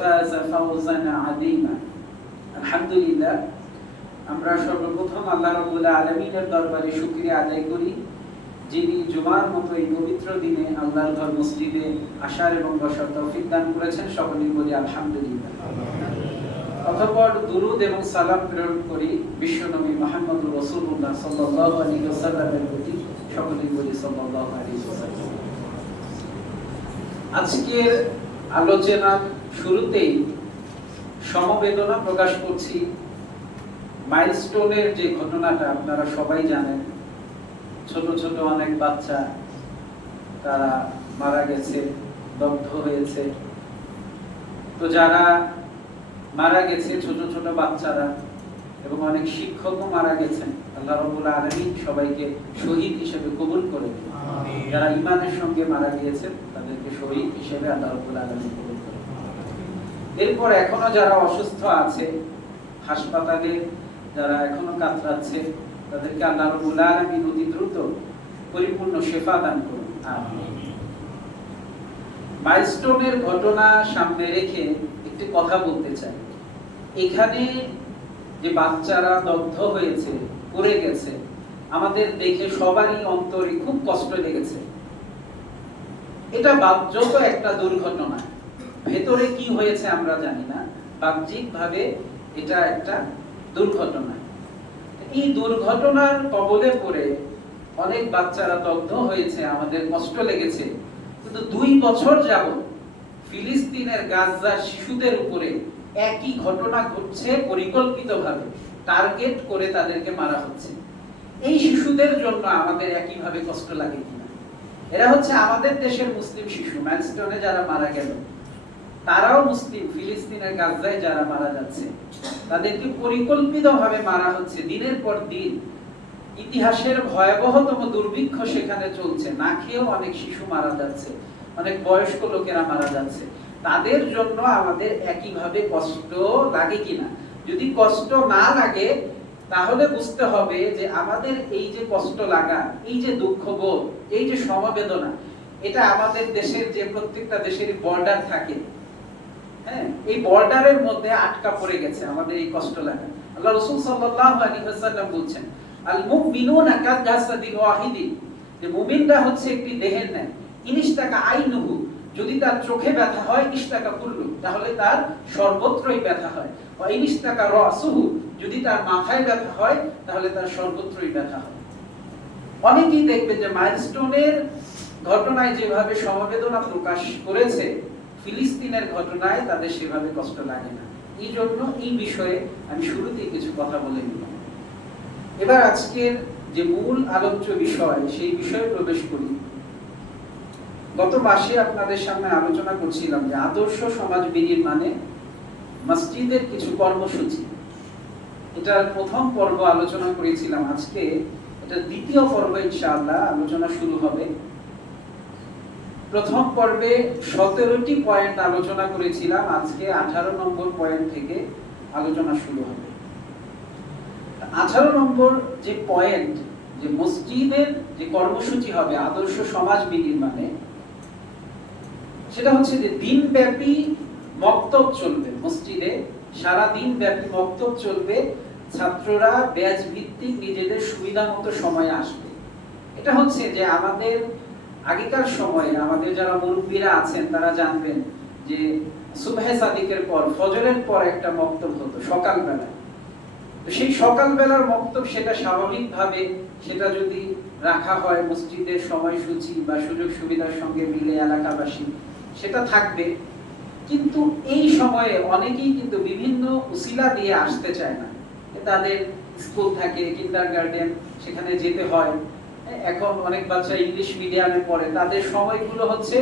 فاز فوزا عظيما আলহামদুলিল্লাহ আমরা সর্বপ্রথম আল্লাহ রাব্বুল আলামিনের দরবারে শুকরিয়া আদায় করি যিনি জুমার মতো এই পবিত্র দিনে আল্লাহর ঘর মসজিদে আসার এবং বসার তৌফিক দান করেছেন। সকলেই বলি আলহামদুলিল্লাহ। অতঃপর দুরূদ এবং সালাম প্রেরণ করি বিশ্বনবী মুহাম্মদুর রাসূলুল্লাহ সাল্লাল্লাহু আলাইহি ওয়াসাল্লামের প্রতি। সকলেই বলি সাল্লাল্লাহু আলাইহি ওয়াসাল্লাম। আজকের আলোচনার শুরুতেই সমবেদনা প্রকাশ করছি। মাইলস্টোনের যে ঘটনাটা আপনারা সবাই জানেন, ছোট ছোট অনেক বাচ্চা তারা মারা গেছে, দগ্ধ হয়েছে। তো যারা মারা গেছে ছোট ছোট বাচ্চারা এবং অনেক শিক্ষকও মারা গেছেন, আল্লাহ রাব্বুল আলামিন সবাইকে শহীদ হিসেবে কবুল করে দিন। যারা ঈমানের সঙ্গে মারা গিয়েছেন তাদেরকে শহীদ হিসেবে আল্লাহ রাব্বুল আলামিন কবুল করে। এরপর এখনো যারা অসুস্থ আছে হাসপাতালে, যারা এখনো কাতরাচ্ছে, তাদেরকে আল্লাহ রাব্বুল আলামিন অতি দ্রুত পরিপূর্ণ শিফা দান করুন। আমিন। মাইলস্টোনের ঘটনা সামনে রেখে একটি কথা বলতে চাই। এখানে যে বাচ্চারা দগ্ধ হয়েছে, পড়ে গেছে, আমাদের দেখে সবারই অন্তরে খুব কষ্ট লেগেছে। এটা বাহ্যত একটা দুর্ঘটনা, ভেতরে কি হয়েছে আমরা জানি না, বাহ্যিক ভাবে এটা একটা দুর্ঘটনা। এই দুর্ঘটনার কবলে পড়ে অনেক বাচ্চারা দগ্ধ হয়েছে, আমাদের কষ্ট লেগেছে। কিন্তু 2 বছর যাবত ফিলিস্তিনের গাজার শিশুদের উপরে একই ঘটনা ঘটছে, পরিকল্পিতভাবে টার্গেট করে তাদেরকে মারা হচ্ছে। এই শিশুদের জন্য আমাদের একইভাবে কষ্ট লাগে কিনা? এরা হচ্ছে আমাদের দেশের মুসলিম শিশু। মাইলস্টোনে যারা মারা গেল তারাও মুসলিম। ফিলিস্তিনের গাজায় যারা মারা যাচ্ছে তাদেরকে পরিকল্পিতভাবে মারা হচ্ছে দিনের পর দিন। ইতিহাসের ভয়াবহতম দুর্ভিক্ষ সেখানে চলছে, না খেয়েও অনেক শিশু মারা যাচ্ছে, অনেক বয়স্ক লোকেরা মারা যাচ্ছে। তাদের জন্য আমাদের একইভাবে কষ্ট লাগে কিনা? যদি কষ্ট না লাগে তাহলে বুঝতে হবে যে আমাদের এই যে কষ্ট লাগা, এই যে দুঃখ বোধ, এই যে সমবেদনা, এটা আমাদের দেশের যে প্রত্যেকটা দেশের বর্ডার থাকে, হ্যাঁ, এই বর্ডারের মধ্যে আটকা পড়ে গেছে আমাদের এই কষ্ট লাগা। আল্লাহ রাসূল সাল্লাল্লাহু আলাইহি ওয়াসাল্লাম বলছেন, আল মুমিনুনা কাজাসাদিন ওয়াহিদিন, যে মুমিনরা হচ্ছে একটি দেহের ন্যায়। ইনিশতাকা আইনুহু, যদি তার চোখে ব্যথা হয়, ইশতাকা কুল্লু, তাহলে তার সর্বত্রই ব্যথা হয়। ওয়া ইনিশতাকা রাসুহু, যদি তার মাথায় ব্যথা হয় তাহলে তার সর্বত্রই ব্যথা হয়। অনেকেই দেখবেন যে মাইলস্টোনের ঘটনায় যেভাবে সমবেদনা প্রকাশ করেছে, ফিলিস্তিনের ঘটনায় তাদের সেভাবে কষ্ট লাগে না। এই জন্য এই বিষয়ে আমি শুরুতেই কিছু কথা বলে নিলাম। এবার আজকের যে মূল আলোচ্য বিষয়, সেই বিষয়ে প্রবেশ করি। গত মাসে আপনাদের সামনে আলোচনা করছিলাম যে আদর্শ সমাজ বিনির্মাণে মসজিদের কিছু কর্মসূচি। এটার প্রথম পর্ব আলোচনা করেছিলাম। আজকে এটা দ্বিতীয় পর্ব ইনশাআল্লাহ আলোচনা শুরু হবে। প্রথম পর্বে 17টি পয়েন্ট আলোচনা করেছিলাম, আজকে 18 নম্বর পয়েন্ট থেকে আলোচনা শুরু হবে। 18 নম্বর যে পয়েন্ট, যে মসজিদের যে কর্মসূচি হবে আদর্শ সমাজ বিনির্মাণে, সেটা হচ্ছে যে দিনব্যাপী মক্তব চলবে মসজিদে, সারা দিন ব্যাপী মক্তব চলবে। ছাত্ররা ব্যাচ ভিত্তিক নিজেদের সুবিধা মতো সময়ে আসবে। এটা হচ্ছে যে আমাদের আগেকার সময়ে আমাদের যারা মুরব্বীরা আছেন তারা জানবেন যে সুবহে সাদিকের পর, ফজরের পর একটা মক্তব হতো সকালবেলা। তো সেই সকালবেলার মক্তব, সেটা স্বাভাবিকভাবে সেটা যদি রাখা হয় মসজিদের সময়সূচি বা সুযোগ সুবিধার সঙ্গে মিলে এলাকাবাসী, সেটা থাকবে। কিন্তু এই সময়ে অনেকেই কিন্তু বিভিন্ন উসিলা দিয়ে আসতে চায় না। তাদের স্কুল থাকে, কিন্ডারগার্টেন, সেখানে যেতে হয়। এখন অনেক বাচ্চা ইংলিশ মিডিয়ামে পড়ে, তাদের সময়গুলো হচ্ছে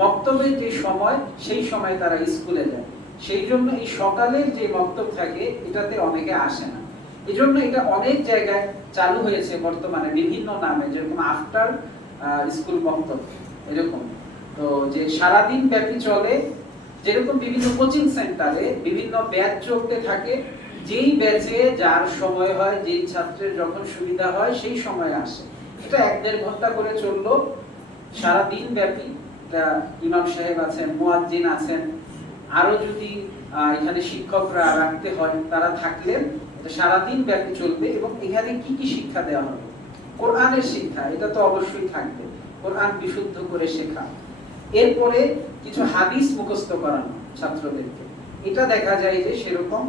মক্তবের যে সময়, সেই সময় তারা স্কুলে যায়। সেই জন্য এই সকালের যে মক্তব থাকে এটাতে অনেকে আসে না। এজন্য এটা অনেক জায়গায় চালু হয়েছে বর্তমানে বিভিন্ন নামে, যেরকম আফটার স্কুল মক্তব, এরকম। তো যে সারাদিন ব্যাপী চলে, যেরকম বিভিন্ন কোচিং সেন্টারে বিভিন্ন ব্যাচ চলতে থাকে, যেই ব্যাচে যার সময় হয়, যেই ছাত্রের যখন সুবিধা হয় সেই সময় আসে। এটা 1-1.5 ঘন্টা করে চললো সারা দিন ব্যাপী। ইমাম সাহেব আছেন, মুয়াজ্জিন আছেন, আরো যদি এখানে শিক্ষকরা রাখতে হয় তারা থাকলেন, এটা সারাদিন ব্যাপী চলবে। এবং এখানে কি কি শিক্ষা দেওয়া হবে? কোরআনের শিক্ষা, এটা তো অবশ্যই থাকবে, কোরআন বিশুদ্ধ করে শেখা। এরপরে কিছু হাদিস মুখস্থ করানো ছাত্রদেরকে। এটা দেখা যায় যে সেরকম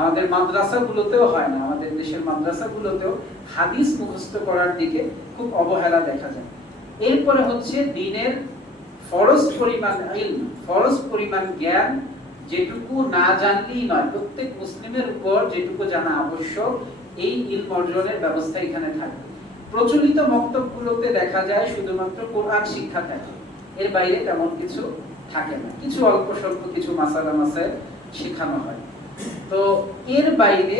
আমাদের মাদ্রাসাগুলোতেও হয় না, আমাদের দেশের মাদ্রাসাগুলোতেও হাদিস মুখস্থ করার দিকে খুব অবহেলা দেখা যায়। এরপরে হচ্ছে দ্বীনের ফরজ পরিমাণ ইলম, ফরজ পরিমাণ জ্ঞান, যেটুকু না জানলেই নয়, প্রত্যেক মুসলিমের উপর যেটুকু জানা আবশ্যক, এই ইলম অর্জনের ব্যবস্থা এখানে থাকবে। প্রচলিত মক্তবগুলোতে দেখা যায় শুধুমাত্র কোরআন শিক্ষা থাকে, এর বাইরে তেমন কিছু থাকে না। কিছু অল্প স্বল্প কিছু মাসালা মাসাইল শেখানো হয়। তো এর বাইরে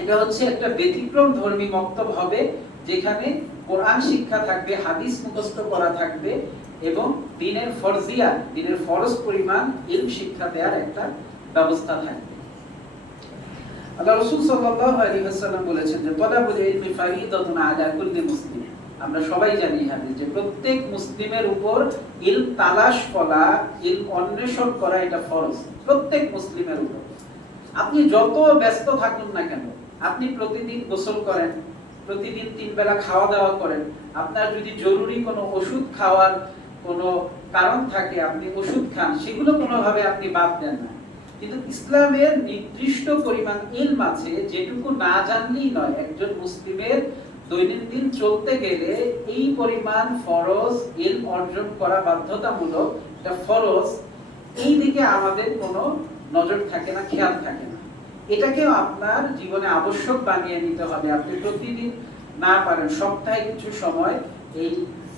এটা হচ্ছে একটা ব্যতিক্রম ধর্মী মক্তব হবে, যেখানে কোরআন শিক্ষা থাকবে, হাদিস মুখস্থ করা থাকবে এবং দ্বীনের ফরজিয়া, দ্বীনের ফরজ পরিমাণ ইলম শিক্ষা দেওয়ার একটা ব্যবস্থা থাকবে। আল্লাহ রাসূল সাল্লাল্লাহু আলাইহি ওয়াসাল্লাম বলেছেন যে তালাবুল ইলমি ফারিদাতুন আলা কুল্লি মুসলিম। আমরা সবাই জানি হাদিস যে প্রত্যেক মুসলিমের উপর ইলম তালাশ করা, ইলম অন্বেষণ করা এটা ফরজ, প্রত্যেক মুসলিমের উপর। আপনি যত ব্যস্ত থাকুন না কেন, আপনি প্রতিদিন গোসল করেন, প্রতিদিন 3 বেলা খাওয়া দাওয়া করেন, আপনার যদি জরুরি কোনো ওষুধ খাওয়ার কোনো কারণ থাকে আপনি ওষুধ খান, সেগুলো কোনোভাবে আপনি বাদ দেন না। কিন্তু ইসলামের নির্দিষ্ট পরিমাণ ইলম আছে, যেটুকু না জানলেই নয়। একজন মুসলিমের দৈনন্দিন চলতে গেলে এই পরিমাণ ফরজ ইলম অর্জন করা বাধ্যতামূলক, এটা ফরজ। এই দিকে আমাদের কোনো নজর থাকে না, খেয়াল থাকে না। এটাকেও আপনার জীবনে আবশ্যক বানিয়ে নিতে হবে। আপনি প্রতিদিন না পারেন, সপ্তাহে কিছু সময় এই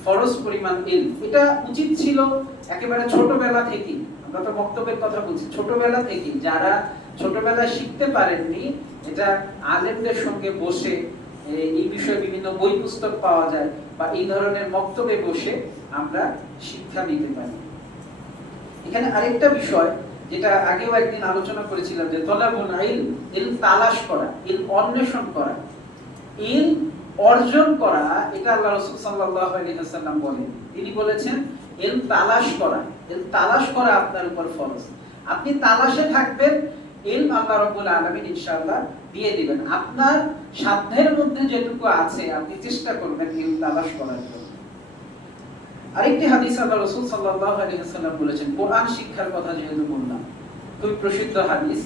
ফরজ পরিমাণ ইলম, এটা উচিত ছিল একেবারে ছোটবেলা থেকেই। আমরা তো বক্তব্যের কথা বলছি, ছোটবেলা থেকেই যারা ছোটবেলায় শিখতে পারেননি, এটা আলেমদের সঙ্গে বসে, এই বিষয়ে বিভিন্ন বই পুস্তক পাওয়া যায়, বা এই ধরনের বক্তব্যে বসে আমরা শিক্ষা নিতে পারি। এখানে আরেকটা বিষয় যেটা আগেও একদিন আলোচনা করেছিলাম, যে তলাবুল ইলম, ইলম তালাশ করা, ইলম অন্বেষণ করা, ইলম অর্জন করা, এটা আল্লাহ রাসূল সাল্লাল্লাহু আলাইহি ওয়াসাল্লাম বলেন। তিনি বলেছেন ইলম তালাশ করা, ইলম তালাশ করা আপনার উপর ফরজ। আপনি তালাশে থাকবেন, ইলম আল্লাহ রাব্বুল আলামিন ইনশাআল্লাহ দিয়ে দিবেন। আপনার সাধ্যের মধ্যে যেটুকু আছে আপনি চেষ্টা করবেন ইলম তালাশ করার জন্য। আরেকটি হাদিস আল্লাহ রাসূল সাল্লাল্লাহু আলাইহি ওয়াসাল্লাম বলেছেন, কোরআন শিক্ষার কথা যেহেতু বললাম, খুব প্রসিদ্ধ হাদিস,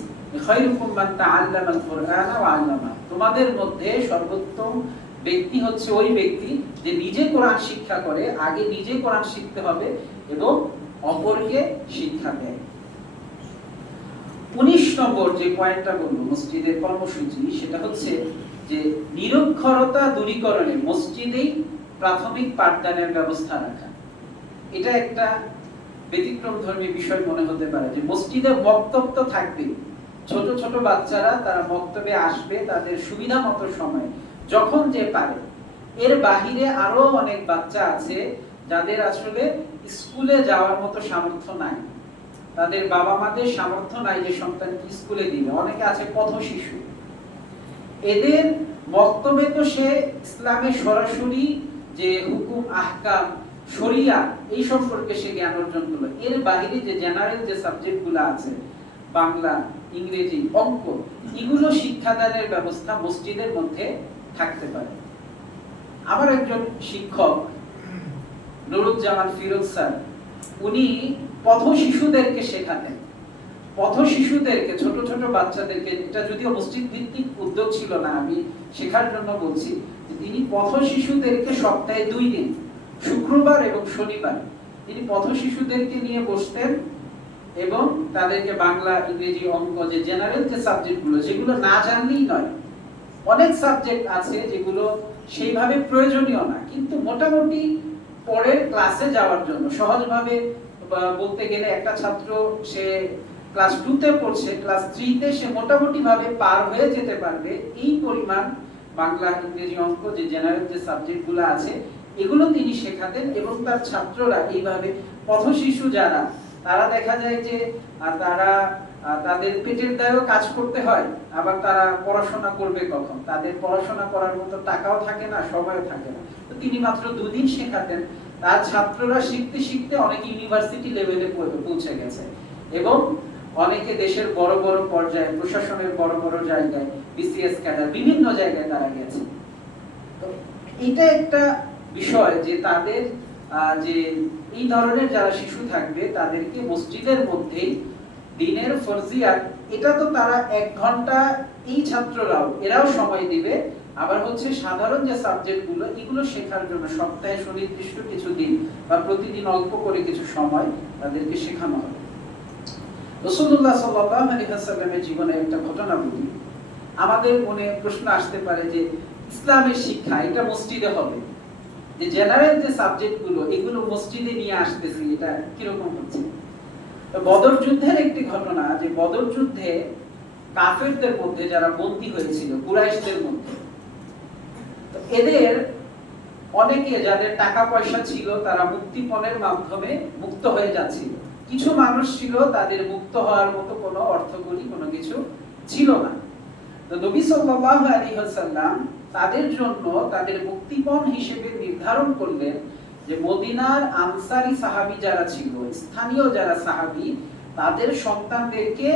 খায়রুকুম মান তাআল্লামাল কুরআনা ওয়া আল্লামা। তোমাদের মধ্যে সর্বোত্তম ব্যক্তি হচ্ছে ওই ব্যক্তি যে নিজে কোরআন শিক্ষা করে, আগে নিজে কোরআন শিখতে হবে এবং অপরকে শিক্ষা দেয়। 19 নম্বর যে পয়েন্টটা বলবো মসজিদের কর্মসূচি, সেটা হচ্ছে যে নিরক্ষরতা দূরীকরণে মসজিদেই প্রাথমিক পাঠদানের ব্যবস্থা রাখা। এটা একটা ব্যতিক্রম ধর্মী বিষয় মনে হতে পারে, যে মসজিদে বক্তব্য তো থাকবে, ছোট ছোট বাচ্চারা তারা বক্তব্যে আসবে তাদের সুবিধা মতো সময়, যখন যে পারে। এর বাহিরে আরো অনেক বাচ্চা আছে যাদের আসলে স্কুলে যাওয়ার মতো সামর্থ্য নাই, তাদের বাবা মাদের সামর্থ্য নাই যে সন্তানকে স্কুলে দিবে। অনেকে আছে পথ শিশু, এদের বক্তব্যে তো সে ইসলামের সরাসরি যে হুকুম আহকাম শরিয়া এই সম্পর্কে সে জ্ঞান অর্জন করলো। এর বাইরে যে জেনারেল যে সাবজেক্টগুলো আছে, বাংলা, ইংরেজি, অঙ্ক, এগুলো শিক্ষাদানের ব্যবস্থা মসজিদের মধ্যে থাকতে পারে। আমার একজন শিক্ষক নুরুজ্জামান ফিরোজ স্যার, উনি পথ শিশুদেরকে শেখাতেন। পথ শিশুদেরকে, ছোট ছোট বাচ্চাদেরকে, এটা যদিও মসজিদ ভিত্তিক উদ্যোগ ছিল না, আমি শেখার জন্য বলছি, তিনি পথ শিশুদেরকে সপ্তাহে 2 দিন, শুক্রবার এবং শনিবার, তিনি পথ শিশুদেরকে নিয়ে বসতেন এবং তাদেরকে বাংলা, ইংরেজি, অঙ্ক, যে জেনারেল যে সাবজেক্টগুলো, যেগুলো না জানলেই নয়। অনেক সাবজেক্ট আছে যেগুলো সেইভাবে প্রয়োজনীয় না, কিন্তু মোটামুটি পরের ক্লাসে যাওয়ার জন্য সহজভাবে, বলতে গেলে একটা ছাত্র সে ক্লাস 2 তে পড়ছে, ক্লাস 3 তে সে মোটামুটি ভাবে পার হয়ে যেতে পারবে, এই পরিমাণ বাংলা, ইংরেজি, অঙ্ক, যে জেনারেল যে সাবজেক্টগুলো আছে এগুলো তিনি শেখাতেন। এবং তার ছাত্ররা এইভাবে, পথ শিশু যারা, তারা দেখা যায় যে তারা তাদের পেটের দায়েও কাজ করতে হয়, আবার তারা পড়াশোনা করবে কখন, তাদের পড়াশোনা করার মতো টাকাও থাকে না, সময়ও থাকে না। তো তিনি মাত্র 2 দিন শেখাতেন, তার ছাত্ররা শিখতে শিখতে অনেক ইউনিভার্সিটি লেভেলে পৌঁছে গেছে। এবং অনেকে দেশের বড় বড় পর্যায়ে, প্রশাসনের বড় বড় জায়গায়, বিসিএস ক্যাডার, বিভিন্ন জায়গায় তারা গেছে। তো এটা একটা বিষয় যে তাদের যে এই ধরনের যারা শিশু থাকবে তাদেরকে মসজিদের মধ্যেই দিনের ফরজিয়াত, এটা তো তারা 1 ঘন্টা এই ছাত্ররাও এরাও সময় দিবে। আবার হচ্ছে সাধারণ যে সাবজেক্টগুলো এগুলো শেখার জন্য সপ্তাহে সুনির্দিষ্ট কিছু দিন বা প্রতিদিন অল্প করে কিছু সময় তাদেরকে শেখানো হবে। রাসূলুল্লাহ সাল্লাল্লাহু আলাইহি ওয়াসাল্লামের জীবনে একটা ঘটনা বলি। আমাদের মনে প্রশ্ন আসতে পারে যে ইসলামের শিক্ষা এটা মসজিদে হবে, যে জেনারেল যে সাবজেক্টগুলো এগুলো মসজিদে নিয়ে আসতেছি, এটা কিরকম হচ্ছে? বদর যুদ্ধের একটি ঘটনা, যে বদর যুদ্ধে কাফেরদের মধ্যে যারা বন্দী হয়েছিল কুরাইশদের মধ্যে, তো এদের অনেকে যাদের টাকা পয়সা ছিল তারা মুক্তিপণের মাধ্যমে মুক্ত হয়ে যাচ্ছিল। কিছু মানুষ ছিল তাদের মুক্ত হওয়ার মতো কোনো অর্থকরী কোনো কিছু ছিল না। তো নবী সাল্লাল্লাহু আলাইহি ওয়াসাল্লাম তাদের জন্য তাদের মুক্তিপণ হিসেবে নির্ধারণ করলেন যে মদিনার আনসারী সাহাবী যারা ছিল, স্থানীয় যারা সাহাবী, তাদের সন্তানদেরকে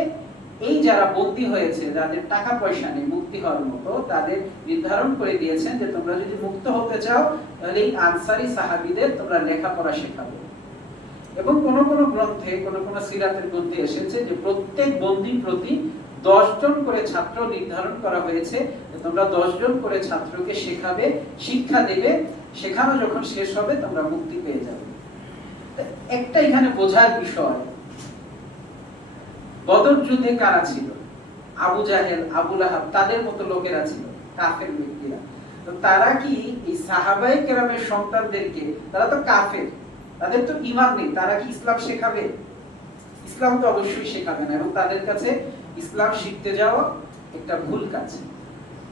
এই যারা বন্দী হয়েছে, যাদের টাকা পয়সা নেই মুক্তি হওয়ার মতো, তাদের নির্ধারণ করে দিয়েছেন যে তোমরা যদি মুক্ত হতে চাও তাহলে এই আনসারী সাহাবীদের তোমরা লেখাপড়া শেখাবে। এবং কোন কোন গ্রন্থে, কোন কোন সিরাতের গ্রন্থে এসেছে যে প্রত্যেক বন্দী প্রতি 10 জন করে ছাত্র নির্ধারণ করা হয়েছে, তোমরা 10 জন করে ছাত্রকে শেখাবে, শিক্ষা দেবে, শেখানো যখন শেষ হবে তোমরা মুক্তি পেয়ে যাবে। একটা এখানে বোঝার বিষয়, বদর যুদ্ধে কারা ছিল? আবু জাহেল, আবু লাহাব, তাদের মতো লোকেরা ছিল, কাফের ব্যক্তিরা। তো তারা কি এই সাহাবায়ে কেরামের সন্তানদেরকে, তারা তো কাফের, তাদের তো ঈমান নেই, তারা কি ইসলাম শেখাবে? ইসলাম তো অবশ্যই শেখাবে না, এবং তাদের কাছে ইসলাম শিখতে যাওয়া একটা ভুল কাজ।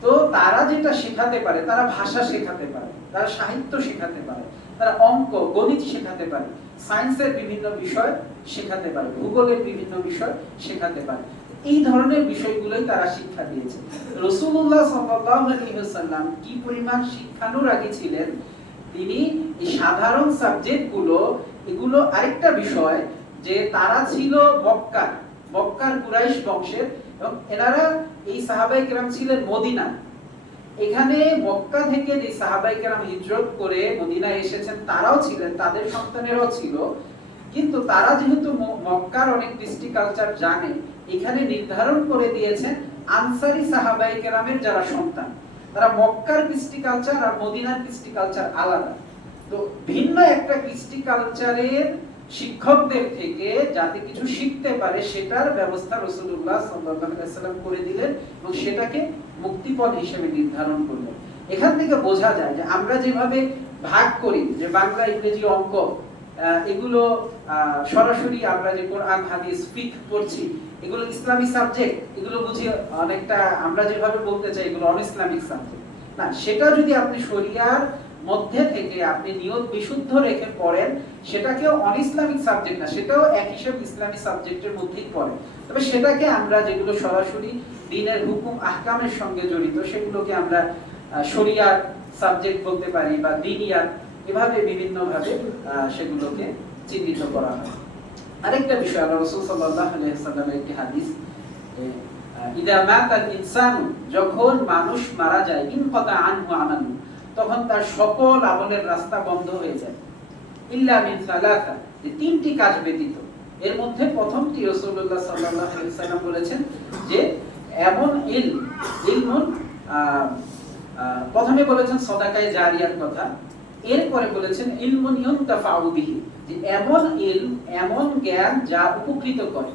তো তারা যেটা শেখাতে পারে, তারা ভাষা শেখাতে পারে, তারা সাহিত্য শেখাতে পারে, তারা অঙ্ক, গণিত শেখাতে পারে, সায়েন্সের বিভিন্ন বিষয় শেখাতে পারে, ভূগোলের বিভিন্ন বিষয় শেখাতে পারে। এই ধরনের বিষয়গুলোই তারা শিক্ষা দিয়েছে। রাসূলুল্লাহ সাল্লাল্লাহু আলাইহি ওয়াসাল্লাম কি পরিমাণ শিক্ষানুরাগী ছিলেন, তিনি এই সাধারণ সাবজেক্টগুলো, এগুলো আরেকটা বিষয় যে তারা ছিল মক্কার কুরাইশ বংশের, এবং এনারা এই সাহাবায়ে কেরাম ছিলেন মদিনা। এখানে মক্কা থেকে যে সাহাবায়ে কেরাম হিজরত করে মদিনায় এসেছেন তারাও ছিলেন, তাদের সন্তানেরাও ছিল, কিন্তু তারা যেহেতু মক্কার অনেক কৃষ্টি কালচার জানে, এখানে নির্ধারণ করে দিয়েছেন আনসারী সাহাবায়ে কেরামের যারা সন্তান, তারা মক্কার কৃষ্টি কালচার আর মদিনার কৃষ্টি কালচার আলাদা। তো ভিন্ন একটা কৃষ্টি কালচারের শিক্ষকদের থেকে যাতে কিছু শিখতে পারে সেটার ব্যবস্থা রাসূলুল্লাহ সাল্লাল্লাহু আলাইহি ওয়াসাল্লাম করে দিলেন, এবং সেটাকে মুক্তিপণ হিসেবে নির্ধারণ করলেন। এখান থেকে বোঝা যায় যে আমরা যেভাবে ভাগ করি যে বাংলা, ইংরেজি, অঙ্ক, এগুলো সরাসরি আমরা যে কোরআন, হাদিস, ফিকহ পড়ছি, এগুলো ইসলামিক সাবজেক্ট, এগুলো বুঝি অনেকটা আমরা যেভাবে বলতে চাই এগুলো অন ইসলামিক সাবজেক্ট না। সেটা যদি আপনি শরিয়ার মধ্যে থেকে আপনি নিয়ত বিশুদ্ধ রেখে পড়েন, সেটাকেও অন ইসলামিক সাবজেক্ট না, সেটাও এক হিসেবে ইসলামিক সাবজেক্টের মধ্যেই পড়ে। তবে সেটাকে আমরা যেগুলো সরাসরি দ্বীনের হুকুম আহকামের সঙ্গে জড়িত, সেগুলোকে আমরা শরিয়াত সাবজেক্ট বলতে পারি বা দ্বীনিয়াত, এভাবে বিভিন্ন ভাবে সেগুলোকে চিহ্নিত করা হয়। আরেকটা বিষয়, আল্লাহ রাসূল সাল্লাল্লাহু আলাইহি ওয়াসাল্লামের একটি হাদিস, ইদা মাতাল ইনসানু, যখন মানুষ মারা যায়, ইনকাতা আনহু আমালু, তখন তার সকল আমলের রাস্তা বন্ধ হয়ে যায়, ইল্লা মিন সালাসা, যে 3টি কাজ ব্যতীত। এর মধ্যে প্রথমটি রাসূলুল্লাহ সাল্লাল্লাহু আলাইহি ওয়াসাল্লাম বলেছেন যে এমন ইলমুন, প্রথমে বলেছেন সাদাকায়ে জারিয়ার কথা, এরপরে বলেছেন ইলমুন ইউনতাফাউ বিহি, যে এমন ইলম, এমন জ্ঞান যা উপকৃত করে,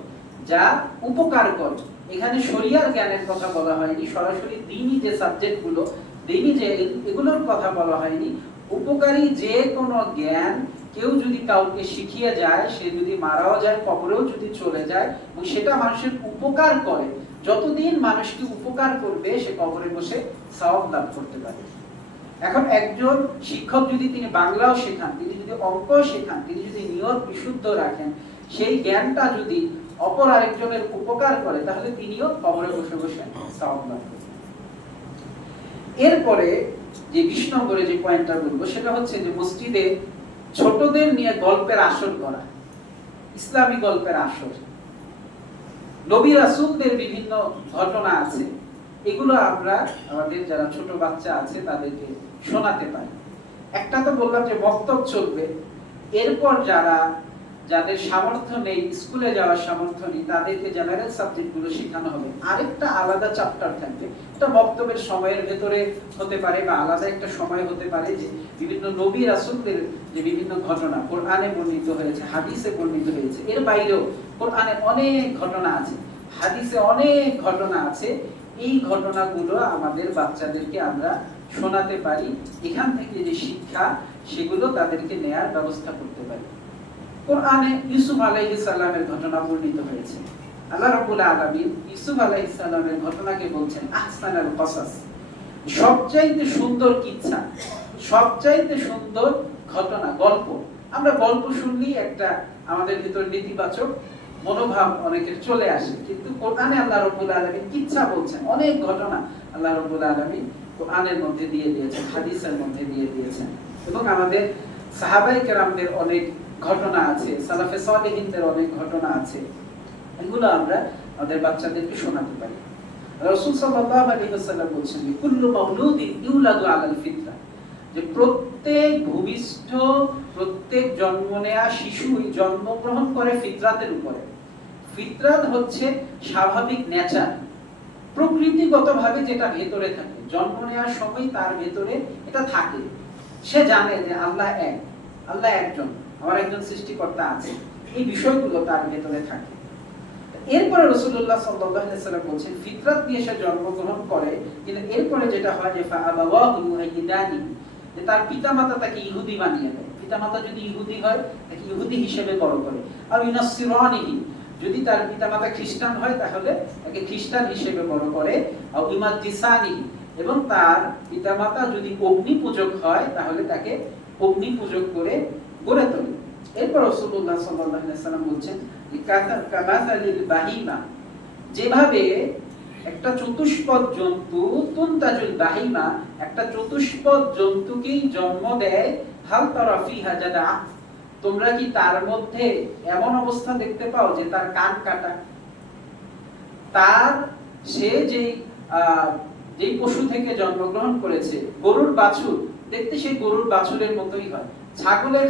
যা উপকার করে। এখানে শরিয়ার জ্ঞানের কথা বলা হয়নি, সরাসরি দ্বীনি যে সাবজেক্টগুলো, দ্বীনি যে এগুলোর কথা বলা হয়নি। উপকারী যে কোনো জ্ঞান কেউ যদি কাউকে শিখিয়ে যায়, সে যদি মারাও যায়, কবরেও যদি চলে যায়, এবং সেটা মানুষের উপকার করে, যতদিন মানুষকে উপকার করবে সে কবরে বসে সওয়াব লাভ করতে পারে। এখন একজন শিক্ষক যদি তিনি বাংলাও শেখান, তিনি যদি অঙ্ক শেখান, তিনি যদি নিয়ত বিশুদ্ধ রাখেন, সেই জ্ঞানটা যদি অপর আরেকজনের উপকার করে, তাহলে তিনিও কবরে বসে বসে সওয়াব লাভ করবেন। এরপরে যে 20 নম্বরে যে পয়েন্টটা বলবো সেটা হচ্ছে যে মসজিদে ছোটদের নিয়ে গল্পের আসর করা, ইসলামী গল্পের আসর। নবী রাসূলদের বিভিন্ন ঘটনা আছে, এগুলো আমরা আমাদের যারা ছোট বাচ্চা আছে তাদেরকে শোনাতে পারি। একটা তো বললাম যে বক্তব্য চলবে, এরপর যাদের সামর্থ্য নেই, স্কুলে যাওয়ার সামর্থ্য নেই, তাদেরকে জেনারেল সাবজেক্টগুলো শেখানো হবে। আরেকটা আলাদা চ্যাপ্টার থাকবে, এটা বক্তব্যের সময়ের ভেতরে হতে পারে বা আলাদা একটা সময় হতে পারে, যে বিভিন্ন নবী রাসূলদের যে বিভিন্ন ঘটনা কোরআনে বর্ণিত হয়েছে, হাদিসে বর্ণিত হয়েছে, এর বাইরেও কোরআনে অনেক ঘটনা আছে, হাদিসে অনেক ঘটনা আছে। এই ঘটনাগুলো আমাদের বাচ্চাদেরকে আমরা শোনাতে পারি, এখান থেকে যে শিক্ষা সেগুলো তাদেরকে নেয়ার ব্যবস্থা করতে পারি। কোরআনে ইউসুফ আলাইহিস সালামের ঘটনা বর্ণিত হয়েছে। আল্লাহ রাব্বুল আলামিন ইউসুফ আলাইহিস সালামের ঘটনাকে বলছেন আহসানাল কসাস, সবচাইতে সুন্দর কিচ্ছা, সবচাইতে সুন্দর ঘটনা, গল্প। আমরা গল্প শুনলেই একটা আমাদের ভিতর নেতিবাচক মনোভাব অনেকের চলে আসে, কিন্তু কোরআনে আল্লাহ রাব্বুল আলামিন কিচ্ছা বলছেন, অনেক ঘটনা আল্লাহ রাব্বুল আলামিন কোরআনের মধ্যে দিয়ে দিয়েছেন, হাদিসের মধ্যে দিয়ে দিয়েছেন। এবং আমাদের সাহাবায়ে কেরামদের অনেক ঘটনা আছে, সালাফে সালেহিনদের অনেক ঘটনা আছে, এগুলো আমরা আমাদের বাচ্চাদেরকে শোনাতে পারি। রাসূল সাল্লাল্লাহু আলাইহি ওয়াসাল্লাম বলেছেন কুল্লু মাউলুদিন ইউলাদু আলাল ফিতরা, যে প্রত্যেক ভূমিষ্ঠ, প্রত্যেক জন্ম নেয়া শিশুই জন্মগ্রহণ করে ফিতরাতের উপরে। ফিতরাত হচ্ছে স্বাভাবিক নেচার, প্রকৃতিগতভাবে যেটা ভেতরে থাকে, জন্ম নেওয়ার সময় তার ভেতরে এটা থাকে। সে জানে যে আল্লাহ এক, আল্লাহ একজন, আমার একজন সৃষ্টিকর্তা আছে, এই বিষয়গুলো তার ভেতরে থাকে। এরপরে রাসূলুল্লাহ সাল্লাল্লাহু আলাইহি ওয়াসাল্লাম বলেন ফিতরাত দিয়ে সে জন্মগ্রহণ করে, কিন্তু এরপরে যেটা হয় যে ফাআবাওয়াহু ইউহাইদানি, যে তার পিতামাতা তাকে ইহুদি বানিয়ে দেয়। পিতামাতা যদি ইহুদি হয় তাকে ইহুদি হিসেবে বড় করে, আর ইউনাসসিরানিহি, যদি তার পিতামাতা খ্রিস্টান হয় তাহলে তাকে খ্রিস্টান হিসেবে বড় করে, আর ইমাজ্জিসানিহি, এবং তার পিতামাতা যদি অগ্নি পূজক হয় তাহলে তাকে অগ্নি পূজক করে গড়ে তোলে। এরপর রাসূলুল্লাহ সাল্লাল্লাহু আলাইহি ওয়াসাল্লাম বলছেন কামাসালিল বাহিমা, যেভাবে একটা চতুষ্পদ জন্তু, তুনতাজুল বাহিমা, একটা চতুষ্পদ জন্তুকেই জন্ম দেয়, হাল তারা ফিহা জাদা, তোমরা কি তার মধ্যে এমন অবস্থা দেখতে পাও যে তার কান কাটা? তার সে যেই পশু থেকে জন্মগ্রহণ করেছে, গরুর বাছুর, দেখতে সেই গরুর বাছুরের মতোই হয়। ছাগলের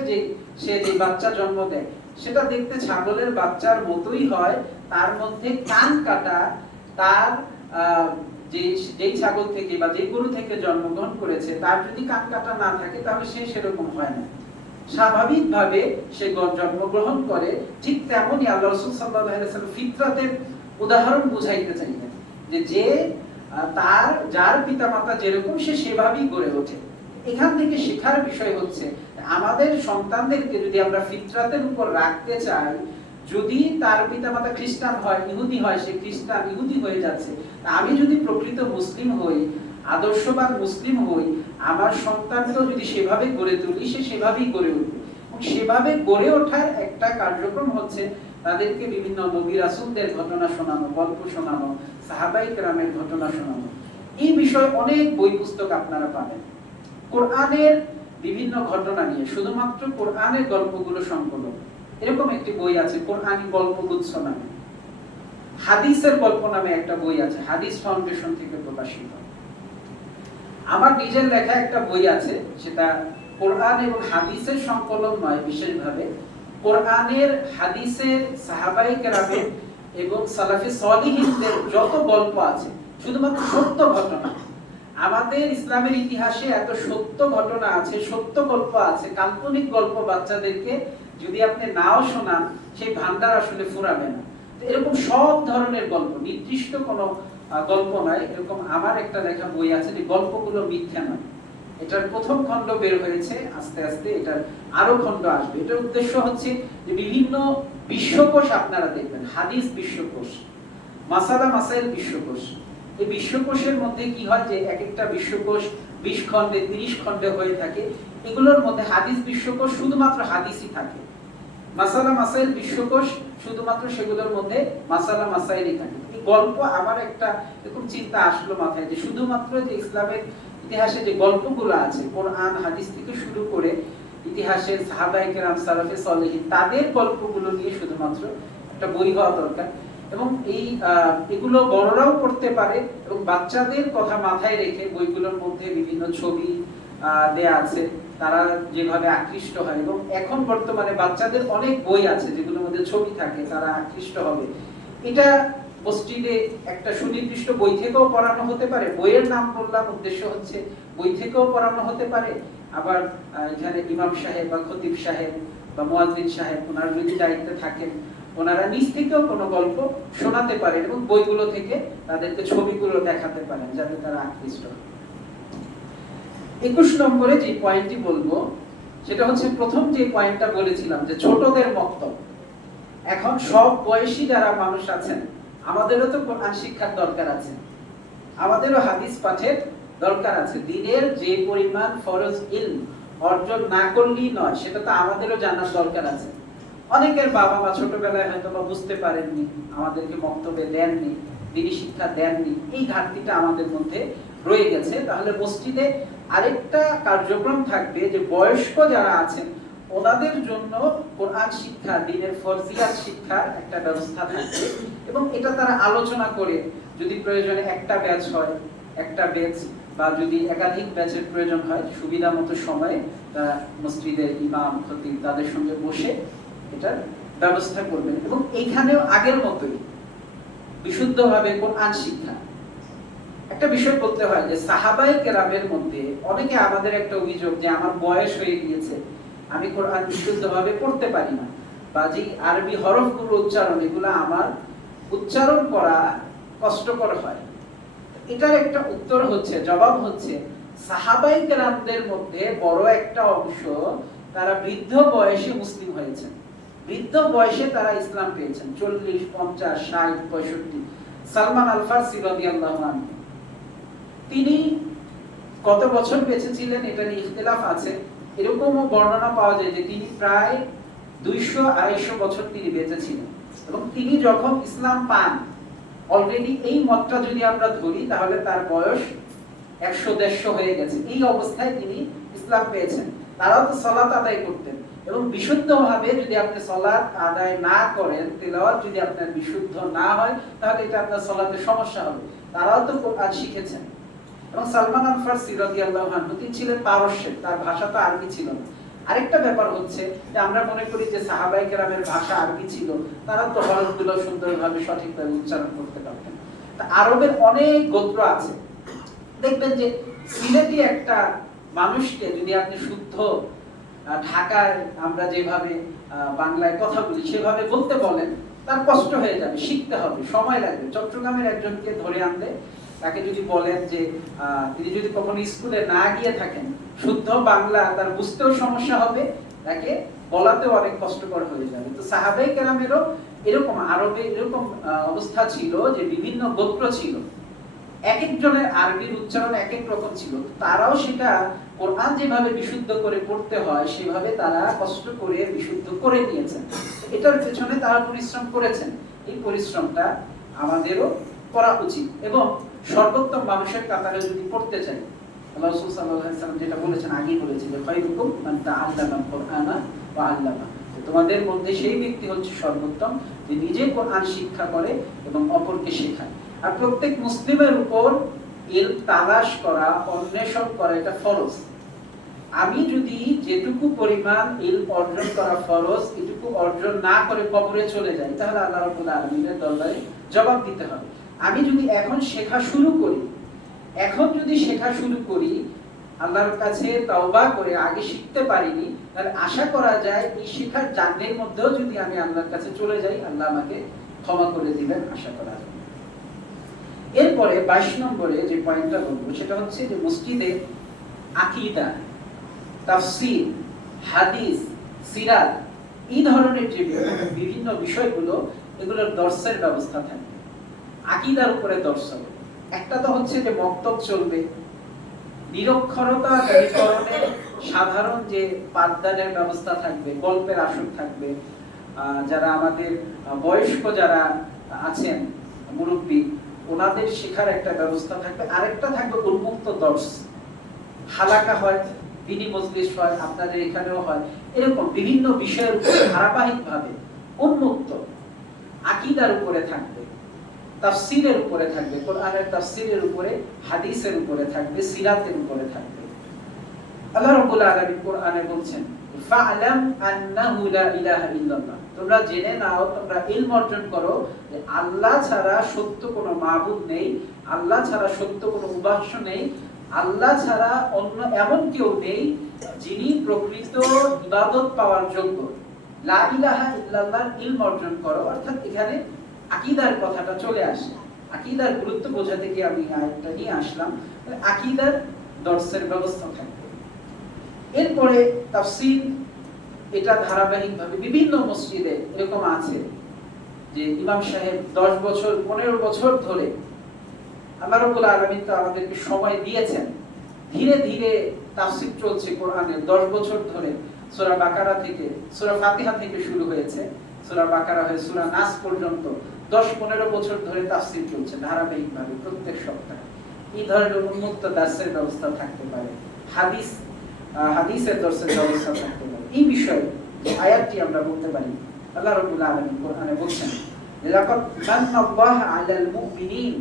সে যে বাচ্চা জন্ম দেয় সেটা দেখতে ছাগলের বাচ্চার মতোই হয়, তার মধ্যে কান কাটা। তার যেই ছাগল থেকে বা যে গরু থেকে জন্মগ্রহণ করেছে তার যদি কান কাটা না থাকে তাহলে সে সেরকম হয় না, স্বাভাবিকভাবে সে জন্মগ্রহণ করে। ঠিক তেমনই আল্লাহ রাসূল সাল্লাল্লাহু আলাইহি ওয়াসাল্লাম ফিতরাতের উদাহরণ বুঝাইতে চাইলেন, যে যার পিতামাতা যেরকম সে সেভাবেই গড়ে ওঠে। এখান থেকে শেখার বিষয় হচ্ছে আমাদের সন্তানদেরকে যদি আমরা ফিতরাতের উপর রাখতে চাই, যদি তার পিতামাতা খ্রিস্টান হয়, ইহুদি হয়, সে খ্রিস্টান ইহুদি হয়ে যাচ্ছে, আমি যদি প্রকৃত মুসলিম হই, আদর্শবান মুসলিম হই, আমার সন্তানকেও যদি সেভাবে গড়ে তুলি, সে সেভাবেই গড়ে উঠবে। এবং সেভাবে গড়ে ওঠার একটা কার্যক্রম হচ্ছে তাদেরকে বিভিন্ন নবী রাসূলদের ঘটনা শোনানো, গল্প শোনানো, সাহাবায়ে কেরামের ঘটনা শোনানো। এই বিষয়ে অনেক বই পুস্তক আপনারা পাবেন। কোরআনের বিভিন্ন ঘটনা নিয়ে শুধুমাত্র কোরআনের গল্পগুলো সংকলন, এরকম একটি বই আছে কোরআনী গল্পগুচ্ছ নামে। হাদিসের গল্প নামে একটা বই আছে, হাদিস ফাউন্ডেশন থেকে প্রকাশিত। আমার নিজের লেখা একটা বই আছে, সেটা কোরআন এবং হাদিসের সংকলন নয়, বিশেষভাবে কোরআনের, হাদিসের, সাহাবায়ে কেরামের এবং সালাফে সালেহিনদের যত গল্প আছে, শুধুমাত্র সত্য ঘটনা। আমাদের ইসলামের ইতিহাসে এত সত্য ঘটনা আছে, সত্য গল্প আছে, কাল্পনিক গল্প বাচ্চাদেরকে যদি আপনি নাও শোনান সেই ভান্ডার আসলে ফুরাবে না। এরকম সব ধরনের গল্প, নির্দিষ্ট কোনো গল্প নয়। এরকম আমার একটা লেখা বই আছে যে গল্পগুলো মিথ্যা নয়, এটার প্রথম খণ্ড বের হয়েছে, আস্তে আস্তে এটার আরো খণ্ড আসবে। এটার উদ্দেশ্য হচ্ছে যে বিভিন্ন বিশ্বকোষ আপনারা দেখবেন, হাদিস বিশ্বকোষ, মাসালা মাসাইল বিশ্বকোষ। এই বিশ্বকোষের মধ্যে কি হয় যে এক একটা বিশ্বকোষ 20 খণ্ডে 30 খণ্ডে হয়ে থাকে। এগুলোর মধ্যে হাদিস বিশ্বকোষ শুধুমাত্র হাদিসই থাকে, মাসালা মাসাইল বিশ্বকোষ শুধুমাত্র সেগুলোর মধ্যে মাসালা মাসাইলই থাকে। এই গল্প আমার একটা এরকম চিন্তা আসলো মাথায় যে শুধুমাত্র যে ইসলামের ইতিহাসে যে গল্পগুলো আছে, কোরআন হাদিস থেকে শুরু করে ইতিহাসের সাহাবায়ে কেরাম, সালাফে সালেহিন, তাদের গল্পগুলো নিয়ে শুধুমাত্র একটা বই হওয়া দরকার। এবং এগুলো বড়রাও পড়তে পারে এবং বাচ্চাদের কথা মাথায় রেখে বইগুলোর মধ্যে বিভিন্ন ছবি দেয়া আছে, তারা যেভাবে আকৃষ্ট হয়। এবং এখন বর্তমানে বাচ্চাদের অনেক বই আছে যেগুলোর মধ্যে ছবি থাকে, তারা আকৃষ্ট হবে। এটা মসজিদে একটা সুনির্দিষ্ট বই থেকেও পড়ানো হতে পারে, বইয়ের নাম বললাম, উদ্দেশ্য হচ্ছে বই থেকেও পড়ানো হতে পারে। আবার এখানে ইমাম সাহেব বা খতিব সাহেব বা মুয়াজ্জিন সাহেব ওনারা যদি দায়িত্বে থাকেন, ওনারা নিজ থেকেও কোনো গল্প শোনাতে পারেন এবং বইগুলো থেকে তাদেরকে ছবিগুলো দেখাতে পারেন যাতে তারা আকৃষ্ট হয়। 21 নম্বরে যে পয়েন্টটি বলবো সেটা হচ্ছে, প্রথম যে পয়েন্টটা বলেছিলাম যে ছোটদের বক্তব্য। এখন সব বয়সী যারা মানুষ আছেন, আমাদেরও তো কোরআন শিক্ষার দরকার আছে, আমাদেরও হাদিস পাঠের দরকার আছে। দিনের যে পরিমাণ ফরজ ইলম অর্জন না করলেই নয়, সেটা তো আমাদেরও জানার দরকার আছে। অনেকের বাবা মা ছোটবেলায় হয়তো বা বুঝতে পারেননি, আমাদেরকে বক্তব্যে দেননি, দিনী শিক্ষা দেননি, এই ঘাটতিটা আমাদের মধ্যে রয়ে গেছে। তাহলে মসজিদে আরেকটা কার্যক্রম থাকবে যে বয়স্ক যারা আছেন ওনাদের জন্য কোরআন শিক্ষা, দ্বীনের ফরজিয়াত শিক্ষার একটা ব্যবস্থা থাকবে এবং এটা তারা আলোচনা করে, যদি প্রয়োজনে একটা ব্যাচ হয় একটা ব্যাচ, বা যদি একাধিক ব্যাচের প্রয়োজন হয় সুবিধা মতো সময়ে মসজিদের ইমাম খতিব তাদের সঙ্গে বসে এটার ব্যবস্থা করবেন। এবং এইখানেও আগের মতোই বিশুদ্ধভাবে কোরআন শিক্ষা। একটা বিষয় বলতে হয় যে সাহাবায়ে কেরামের মধ্যে অনেকে, আমাদের একটা অভিযোগ যে আমার বয়স হয়ে গিয়েছে, আমি কোরআন বিশুদ্ধভাবে পড়তে পারি না, বা যে আরবি হরফগুলো উচ্চারণ, এগুলো আমার উচ্চারণ করা কষ্টকর হয়। এটার একটা উত্তর হচ্ছে, জবাব হচ্ছে, সাহাবায়ে কেরামদের মধ্যে বড় একটা অংশ তারা বৃদ্ধ বয়সে মুসলিম হয়েছেন, বৃদ্ধ বয়সে তারা ইসলাম পেয়েছেন, 40, 50, 60, 65। সালমান আল ফারসি রাদিয়াল্লাহু আনহু, তিনি কত বছর বেঁচে ছিলেন এটা নিয়ে ইখতিলাফ আছে। এরকমও বর্ণনা পাওয়া যায় যে তিনি প্রায় 200-250 বছর তিনি বেঁচে ছিলেন। এবং তিনি যখন ইসলাম পান, অলরেডি এই মতটা যদি আমরা ধরি তাহলে তার বয়স 100-150 হয়ে গেছে। এই অবস্থায় তিনি ইসলাম পেয়েছেন। তারাও তো সালাত আদায় করতেন, এবং বিশুদ্ধভাবে যদি আপনি সালাত আদায় না করেন, তেলাওয়াত যদি আপনার বিশুদ্ধ না হয়, তাহলে এটা আপনার সালাতে সমস্যা হবে। তারাও তো কোরআন শিখেছেন। এবং সালমান আল ফারসি রাদিয়াল্লাহু আনহু, তিনি ছিলেন পারস্যের, তার ভাষা তো আরবি ছিল না। আরেকটা ব্যাপার হচ্ছে যে আমরা মনে করি যে সাহাবায়ে কেরামের ভাষা আরবি ছিল, তারা তো হরফগুলো সুন্দরভাবে সঠিকভাবে উচ্চারণ করতে পারতেন। তা আরবের অনেক গোত্র আছে, দেখবেন যে সিলেটি একটা মানুষকে যদি আপনি শুদ্ধ ঢাকায় আমরা যেভাবে বাংলায় কথা বলি সেভাবে বলতে বলেন, তার কষ্ট হয়ে যাবে, শিখতে হবে, সময় লাগবে। চট্টগ্রামের একজনকে ধরে আনলে, তাকে যদি বলেন যে তিনি যদি কখনো স্কুলে না গিয়ে থাকেন, শুদ্ধ বাংলা তার বুঝতেও সমস্যা হবে, তাকে বলাতেও অনেক কষ্টকর হয়ে যাবে। তো সাহাবায়ে কেরামেরও এরকম, আরবে এরকম অবস্থা ছিল যে বিভিন্ন গোত্র ছিল, এক একজনের আরবির উচ্চারণ এক এক রকম ছিল। তারাও সেটা কোরআন যেভাবে বিশুদ্ধ করে পড়তে হয় সেভাবে তারা কষ্ট করে বিশুদ্ধ করে নিয়েছেন। এটার পেছনে তারা পরিশ্রম করেছেন। এই পরিশ্রমটা আমাদেরও করা উচিত। এবং সর্বোত্তম মানুষের কাতারে যদি পড়তে চাই, আল্লাহ রাসূল সাল্লাল্লাহু আলাইহি ওয়াসাল্লাম যেটা বলেছেন, আগেই বলেছেন যে খায়রুকুম মান তাআল্লামাল কুরআনা ওয়া আল্লামা। তোমাদের মধ্যে সেই ব্যক্তি হচ্ছে সর্বোত্তম যে নিজে কোরআন শিক্ষা করে এবং অপরকে শেখায়। আর প্রত্যেক মুসলিমের উপর ইলম তালাশ করা, অন্বেষণ করা এটা ফরজ। আমি যদি যেটুকু পরিমাণ ইলম অর্জন করা ফরজ, এটুকু অর্জন না করে কবরে চলে যাই, তাহলে আল্লাহ রাব্বুল আলামিনের দরবারে জবাব দিতে হবে। আমি যদি এখন শেখা শুরু করি, আল্লাহর কাছে তওবা করে, আগে শিখতে পারিনি, তাহলে আশা করা যায় এই শেখার জার্নির মধ্যেও যদি আমি আল্লাহর কাছে চলে যাই, আল্লাহ আমাকে ক্ষমা করে দিবেন, আশা করা যায়। এরপরে 22 নম্বরে যে পয়েন্টটা বলবো সেটা হচ্ছে যে মসজিদে আকীদা, তাফসীর, হাদিস, সিরাত, এই ধরনের যে বিভিন্ন বিষয়গুলো, এগুলোর দর্সের ব্যবস্থা থাকবে। আকীদার উপরে দর্স হবে। একটা তো হচ্ছে যে বক্তব্য চলবে, নিরক্ষরতা দূরীকরণে সাধারণ যে পাঠদানের ব্যবস্থা থাকবে, গল্পের আসর থাকবে, যারা আমাদের বয়স্ক যারা আছেন মুরব্বী, ওনাদের শেখার একটা ব্যবস্থা থাকবে। আরেকটা থাকবে উন্মুক্ত দর্স, হালাকা হয়, দিনী মজলিস হয়, আপনাদের এখানেও হয়, এরকম বিভিন্ন বিষয়ের উপর ধারাবাহিকভাবে উন্মুক্ত আকীদার উপরে থাকবে, তাফসীরের উপরে থাকবে, কোরআনের তাফসীরের উপরে, হাদিসের উপরে থাকবে, সিরাতের উপরে থাকবে। আল্লাহ রাব্বুল আলামিন কোরআনে বলছেন, ফা'লাম আন্নাহু লা ইলাহা ইল্লাল্লাহ, তোমরা জেনে নাও, তোমরা ইলম অর্জন করো যে আল্লাহ ছাড়া সত্য কোনো মাবুদ নেই, আল্লাহ ছাড়া সত্য কোনো উপাস্য নেই, আল্লাহ ছাড়া অন্য এমন কেউ নেই যিনি প্রকৃত ইবাদত পাওয়ার যোগ্য। লা ইলাহা ইল্লাল্লাহ ইলম অর্জন করো, অর্থাৎ এখানে আকীদার কথাটা চলে আসে। আকীদার গুরুত্ব বোঝাতে গিয়ে আমি আয়াতটা নিয়ে আসলাম। আকীদার দর্সের ব্যবস্থা থাকবে। এরপরে তাফসীর, এটা ধারাবাহিকভাবে বিভিন্ন মসজিদে এরকম আছে যে ইমাম সাহেব 10 বছর 15 বছর ধরে, আল্লাহ রাব্বুল আলামিন তো আমাদেরকে সময় দিয়েছেন, ধীরে ধীরে তাফসীর চলছে কোরআনের 10 বছর ধরে। সূরা বাকারা থেকে, সূরা ফাতিহা থেকে শুরু হয়েছে, সূরা বাকারা হয়ে সূরা নাস পর্যন্ত 10-15 বছর ধরে তাফসীর চলছে ধারাবাহিকভাবে প্রত্যেক সপ্তাহে। এই ধরনের উন্মুক্ত দার্সের ব্যবস্থা থাকতে পারে, হাদিসের দর্সের ব্যবস্থা থাকতে পারে। এই বিষয়ে যে আয়াতটি আমরা বলতে পারি, আল্লাহ রাব্বুল আলামিন কোরআনে বলছেন, লাকাদ মান্নাল্লাহু আলাল মুমিনিন,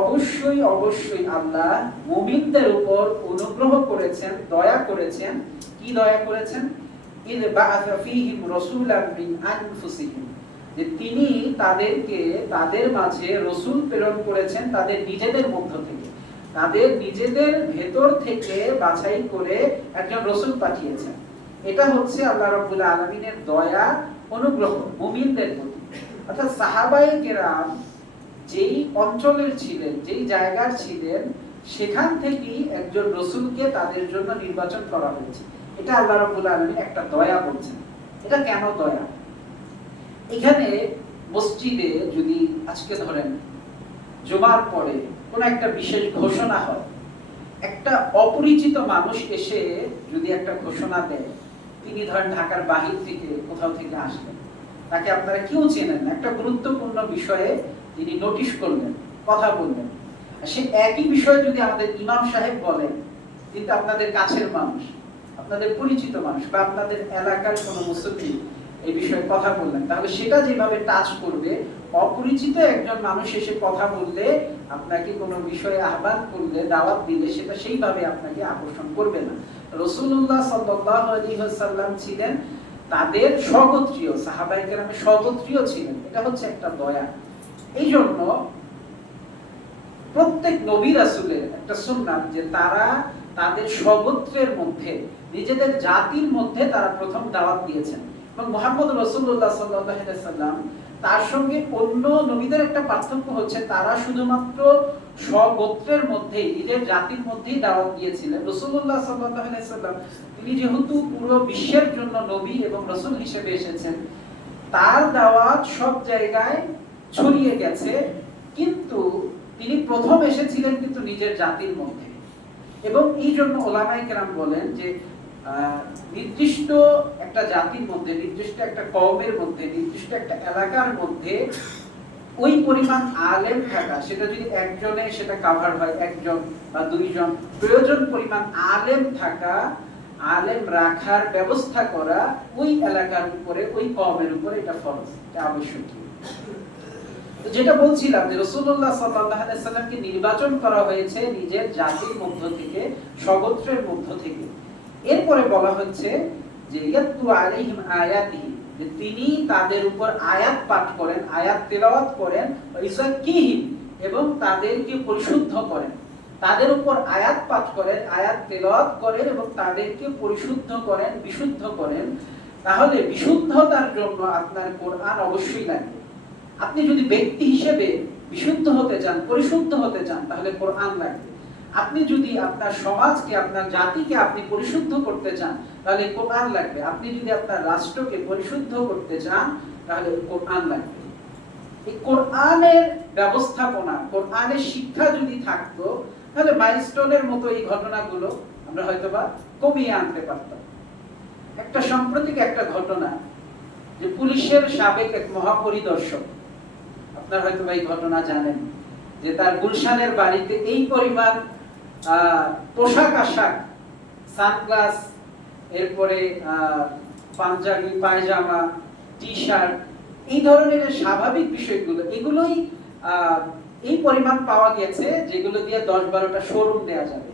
অবশ্যই অবশ্যই আল্লাহ মুমিনদের উপর অনুগ্রহ করেছেন, দয়া করেছেন। কি দয়া করেছেন? ইয বাআসা ফীহিম রাসূলাম মিন আনফুসিহিম, যে তিনি তাদেরকে, তাদের মাঝে রাসূল প্রেরণ করেছেন তাদের নিজেদের মধ্য থেকে, তাদের নিজেদের ভেতর থেকে বাছাই করে একজন রাসূল পাঠিয়েছেন। এটা হচ্ছে আল্লাহ রাব্বুল আলামিনের দয়া, অনুগ্রহ মুমিনদের প্রতি। অর্থাৎ সাহাবায়ে কেরাম যেই অঞ্চলের ছিলেন, যেই জায়গার ছিলেন, সেখান থেকেই একজন রাসূলকে তাদের জন্য নির্বাচন করা হয়েছে। এটা আল্লাহ রাব্বুল আলামিন একটা দয়া করছেন। এটা কেন দয়া? এখানে মসজিদে যদি আজকে ধরেন জুমার পরে কোন একটা বিশেষ ঘোষণা হয়, একটা অপরিচিত মানুষ এসে যদি একটা ঘোষণা দেয়, তিনি ধরেন ঢাকার বাহির থেকে কোথাও থেকে আসলেন, তাকে আপনারা কেউ চেনেন না, একটা গুরুত্বপূর্ণ বিষয়ে তিনি নোটিশ করলেন, কথা বললেন। সে একই বিষয়ে যদি আমাদের ইমাম সাহেব বলেন, কিন্তু আপনাদের কাছের মানুষ, আপনাদের পরিচিত মানুষ বা আপনাদের এলাকার কোনো মুসল্লি এই বিষয়ে কথা বললেন, তাহলে সেটা যেভাবে টাচ করবে, অপরিচিত একজন মানুষ এসে কথা বললে, আপনাকে কোনো বিষয়ে আহ্বান করলে, দাওয়াত দিলে, সেটা সেইভাবে আপনাকে আকর্ষণ করবে না। রাসূলুল্লাহ সাল্লাল্লাহু আলাইহি ওয়াসাল্লাম ছিলেন তাদের স্বগোত্রীয়, সাহাবায়ে কেরামের স্বগোত্রীয় ছিলেন। এটা হচ্ছে একটা দয়া। এই জন্য প্রত্যেক নবী রাসূলের একটা সুন্নাত যে তারা তাদের স্বগোত্রের মধ্যে, নিজেদের জাতির মধ্যে তারা প্রথম দাওয়াত দিয়েছেন। এবং মুহাম্মদ রাসূলুল্লাহ সাল্লাল্লাহু আলাইহি ওয়াসাল্লাম, তার সঙ্গে অন্য নবীদের একটা পার্থক্য হচ্ছে, তারা শুধুমাত্র স্বগোত্রের মধ্যে, নিজের জাতির মধ্যেই দাওয়াত দিয়েছিলেন। রাসূলুল্লাহ সাল্লাল্লাহু আলাইহি ওয়াসাল্লাম তিনি যেহেতু পুরো বিশ্বের জন্য নবী এবং রাসূল হিসেবে এসেছেন, তার দাওয়াত সব জায়গায় ছড়িয়ে গেছে, কিন্তু তিনি প্রথম এসেছিলেন কিন্তু নিজের জাতির মধ্যে। এবং এই জন্য ওলামায়ে কেরাম বলেন যে নির্দিষ্ট একটা জাতির মধ্যে, নির্দিষ্ট একটা কওমের মধ্যে, নির্দিষ্ট একটা এলাকার মধ্যে ওই পরিমাণ আলেম থাকা, সেটা যদি একজনে সেটা কভার হয়, একজন বা দুইজন, প্রয়োজন পরিমাণ আলেম থাকা, আলেম রাখার ব্যবস্থা করা ওই এলাকার উপরে, ওই কওমের উপরে, এটা ফরজ, এটা আবশ্যকীয়। যেটা বলছিলাম যে রাসূলুল্লাহ সাল্লাল্লাহু আলাইহি ওয়াসাল্লামকে নির্বাচন করা হয়েছে নিজের জাতির মধ্য থেকে, স্বগোত্রের মধ্য থেকে। এরপরে বলা হচ্ছে যে ইয়াতলু আলাইহিম আয়াতিহি, যে তিনি তাদের উপর আয়াত পাঠ করেন, আয়াত তেলাওয়াত করেন, ইযাক্কিহিম, এবং তাদেরকে পরিশুদ্ধ করেন। তাদের উপর আয়াত পাঠ করেন, আয়াত তেলাওয়াত করেন এবং তাদেরকে পরিশুদ্ধ করেন, বিশুদ্ধ করেন। তাহলে বিশুদ্ধতার জন্য আপনার কোরআন অবশ্যই লাগবে। আপনি যদি ব্যক্তি হিসেবে বিশুদ্ধ হতে চান, পরিশুদ্ধ হতে চান, তাহলে কোরআন লাগবে। আপনি যদি আপনার সমাজকে, আপনার জাতিকে আপনি পরিশুদ্ধ করতে চান, তাহলে কোরআন লাগবে। আপনি যদি আপনার রাষ্ট্রকে পরিশুদ্ধ করতে চান, তাহলে কোরআন লাগবে। এই কোরআনের ব্যবস্থাপনা, কোরআনের শিক্ষা যদি থাকতো, তাহলে মাইলস্টোনের মতো এই ঘটনাগুলো আমরা হয়তোবা কমিয়ে আনতে পারতাম। একটা সাম্প্রতিক একটা ঘটনা, যে পুলিশের সাবেক এক মহাপরিদর্শক, আপনারা হয়তো এই ঘটনা জানেন, যে তার গুলশানের বাড়িতে এই পরিমাণ পোশাক আশাক, সানগ্লাস, এরপরে পাঞ্জাবি, পায়জামা, টি শার্ট, এই ধরনের স্বাভাবিক বিষয়গুলো, এগুলোই এই পরিমাণ পাওয়া গেছে যেগুলো দিয়ে 10-12টা শোরুম দেয়া যাবে।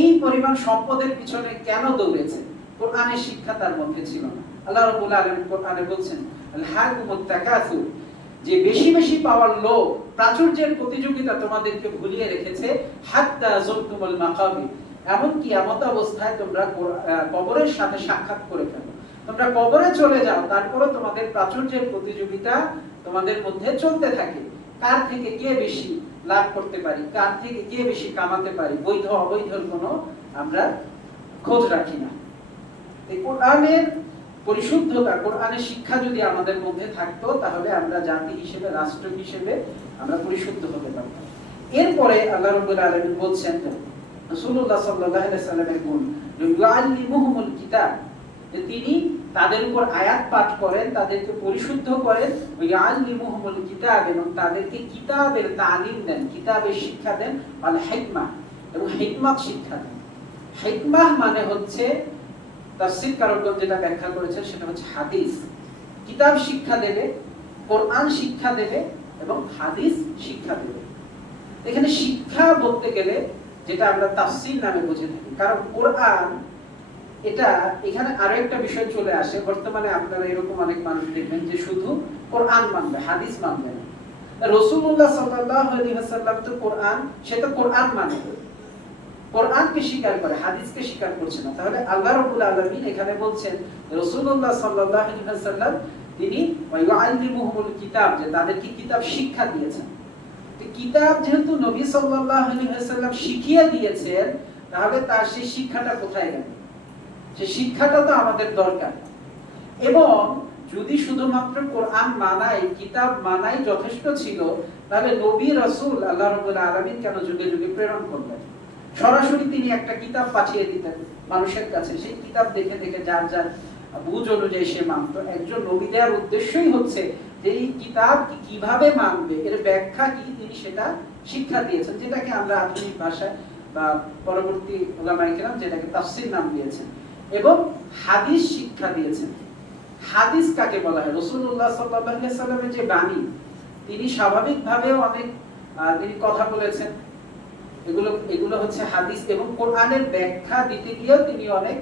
এই পরিমাণ সম্পদের পিছনে কেন দৌড়েছে? কোরআনের শিক্ষা তার মধ্যে ছিল না। আল্লাহ রাব্বুল আলামিন কোরআনে বলছেন, আলহাকুমুত তাকাসুর, যে বেশি বেশি পাওয়ার লোভ, প্রাচুর্যের প্রতিযোগিতা তোমাদেরকে ভুলিয়ে রেখেছে, হাত্তা যুরতুমুল মাকাবির, এমনকি এমত অবস্থায় তোমরা কবরের সাথে সাক্ষাৎ করে ফেলো। তোমরা কবরে চলে যাও, তারপরে তোমাদের প্রাচুর্যের প্রতিযোগিতা তোমাদের মধ্যে চলতে থাকে। কার থেকে কে বেশি লাভ করতে পারি, কার থেকে কে বেশি কামাতে পারি, বৈধ অবৈধর কোনো আমরা খোঁজ রাখি না। এই কোরআনের পরিশুদ্ধতা, কোরআনের শিক্ষা যদি আমাদের মধ্যে থাকতো, তাহলে আমরা জাতি হিসেবে, রাষ্ট্র হিসেবে আমরা পরিশুদ্ধ হতে পারতাম। এরপরে আল্লাহ রাব্বুল আলামিন বলছেন রাসূলুল্লাহ সাল্লাল্লাহু আলাইহি ওয়াসাল্লামের গুণ, ইউআল্লিমুহুমুল কিতাব, যে তিনি তাদের উপর আয়াত পাঠ করেন, তাদেরকে পরিশুদ্ধ করেন, ইউআল্লিমুহুমুল কিতাব, এবং তাদেরকে কিতাবের তালিম দেন, কিতাবের শিক্ষা দেন, আল হিকমা, এবং হিকমত শিক্ষা দেন। হিকমাহ মানে হচ্ছে, তাফসীর কারকগণ যেটা ব্যাখ্যা করেছে সেটা হচ্ছে হাদিস। কিতাব শিক্ষা দেবে, কোরআন শিক্ষা দেবে, এবং হাদিস শিক্ষা দেবে। এখানে শিক্ষা বলতে গেলে যেটা আমরা তাফসীর নামে বুঝে থাকি, কারণ কোরআন, এটা এখানে আরো একটা বিষয় চলে আসে। বর্তমানে আপনারা এরকম অনেক মানুষ দেখবেন যে শুধু কোরআন মানবে, হাদিস মানবে না। রাসূলুল্লাহ সাল্লাল্লাহু আলাইহি ওয়াসাল্লাম তো কোরআন, সে তো কোরআন মানে, কোরআনকে স্বীকার করে, হাদিসকে স্বীকার করছে না। তাহলে আল্লাহ রাব্বুল আলামিন এখানে বলছেন রাসূলুল্লাহ সাল্লাল্লাহু আলাইহি ওয়াসাল্লাম তিনি ওয়াইউআল্লিমুহুমুল কিতাব, যে তাদেরকে কিতাব শিক্ষা দিয়েছেন। তো কিতাব যেহেতু নবী সাল্লাল্লাহু আলাইহি ওয়াসাল্লাম শিখিয়ে দিয়েছেন, তাহলে তার সেই শিক্ষাটা কোথায় গেল? সেই শিক্ষাটা তো আমাদের দরকার। এবং যদি শুধুমাত্র কোরআন মানাই, কিতাব মানাই যথেষ্ট ছিল, তাহলে নবী রাসূল আল্লাহ রাব্বুল আলামিন কেন যুগে যুগে প্রেরণ করলেন? সরাসরি তিনি একটা কিতাব পাঠিয়ে দিতেন মানুষের কাছে, সেই কিতাব দেখে দেখে যার যার বুঝ অনুযায়ী সে মানত। একজন নবী দেওয়ার উদ্দেশ্যই হচ্ছে যে এই কিতাব কিভাবে মানবে, এর ব্যাখ্যা কি, তিনি সেটা শিক্ষা দিয়েছেন, যেটাকে আমরা আধুনিক ভাষায় বা পরবর্তী উলামায়ে কেরাম যেটাকে তাফসীর নাম দিয়েছেন। এবং হাদিস শিক্ষা দিয়েছেন। হাদিস কাকে বলা হয়? রাসূলুল্লাহ সাল্লাল্লাহু আলাইহি ওয়াসাল্লামের যে বাণী, তিনি স্বাভাবিকভাবেও অনেক তিনি কথা বলেছেন, এগুলো হচ্ছে হাদিস। এবং কোরআনের ব্যাখ্যা দিতে গিয়েও তিনি অনেক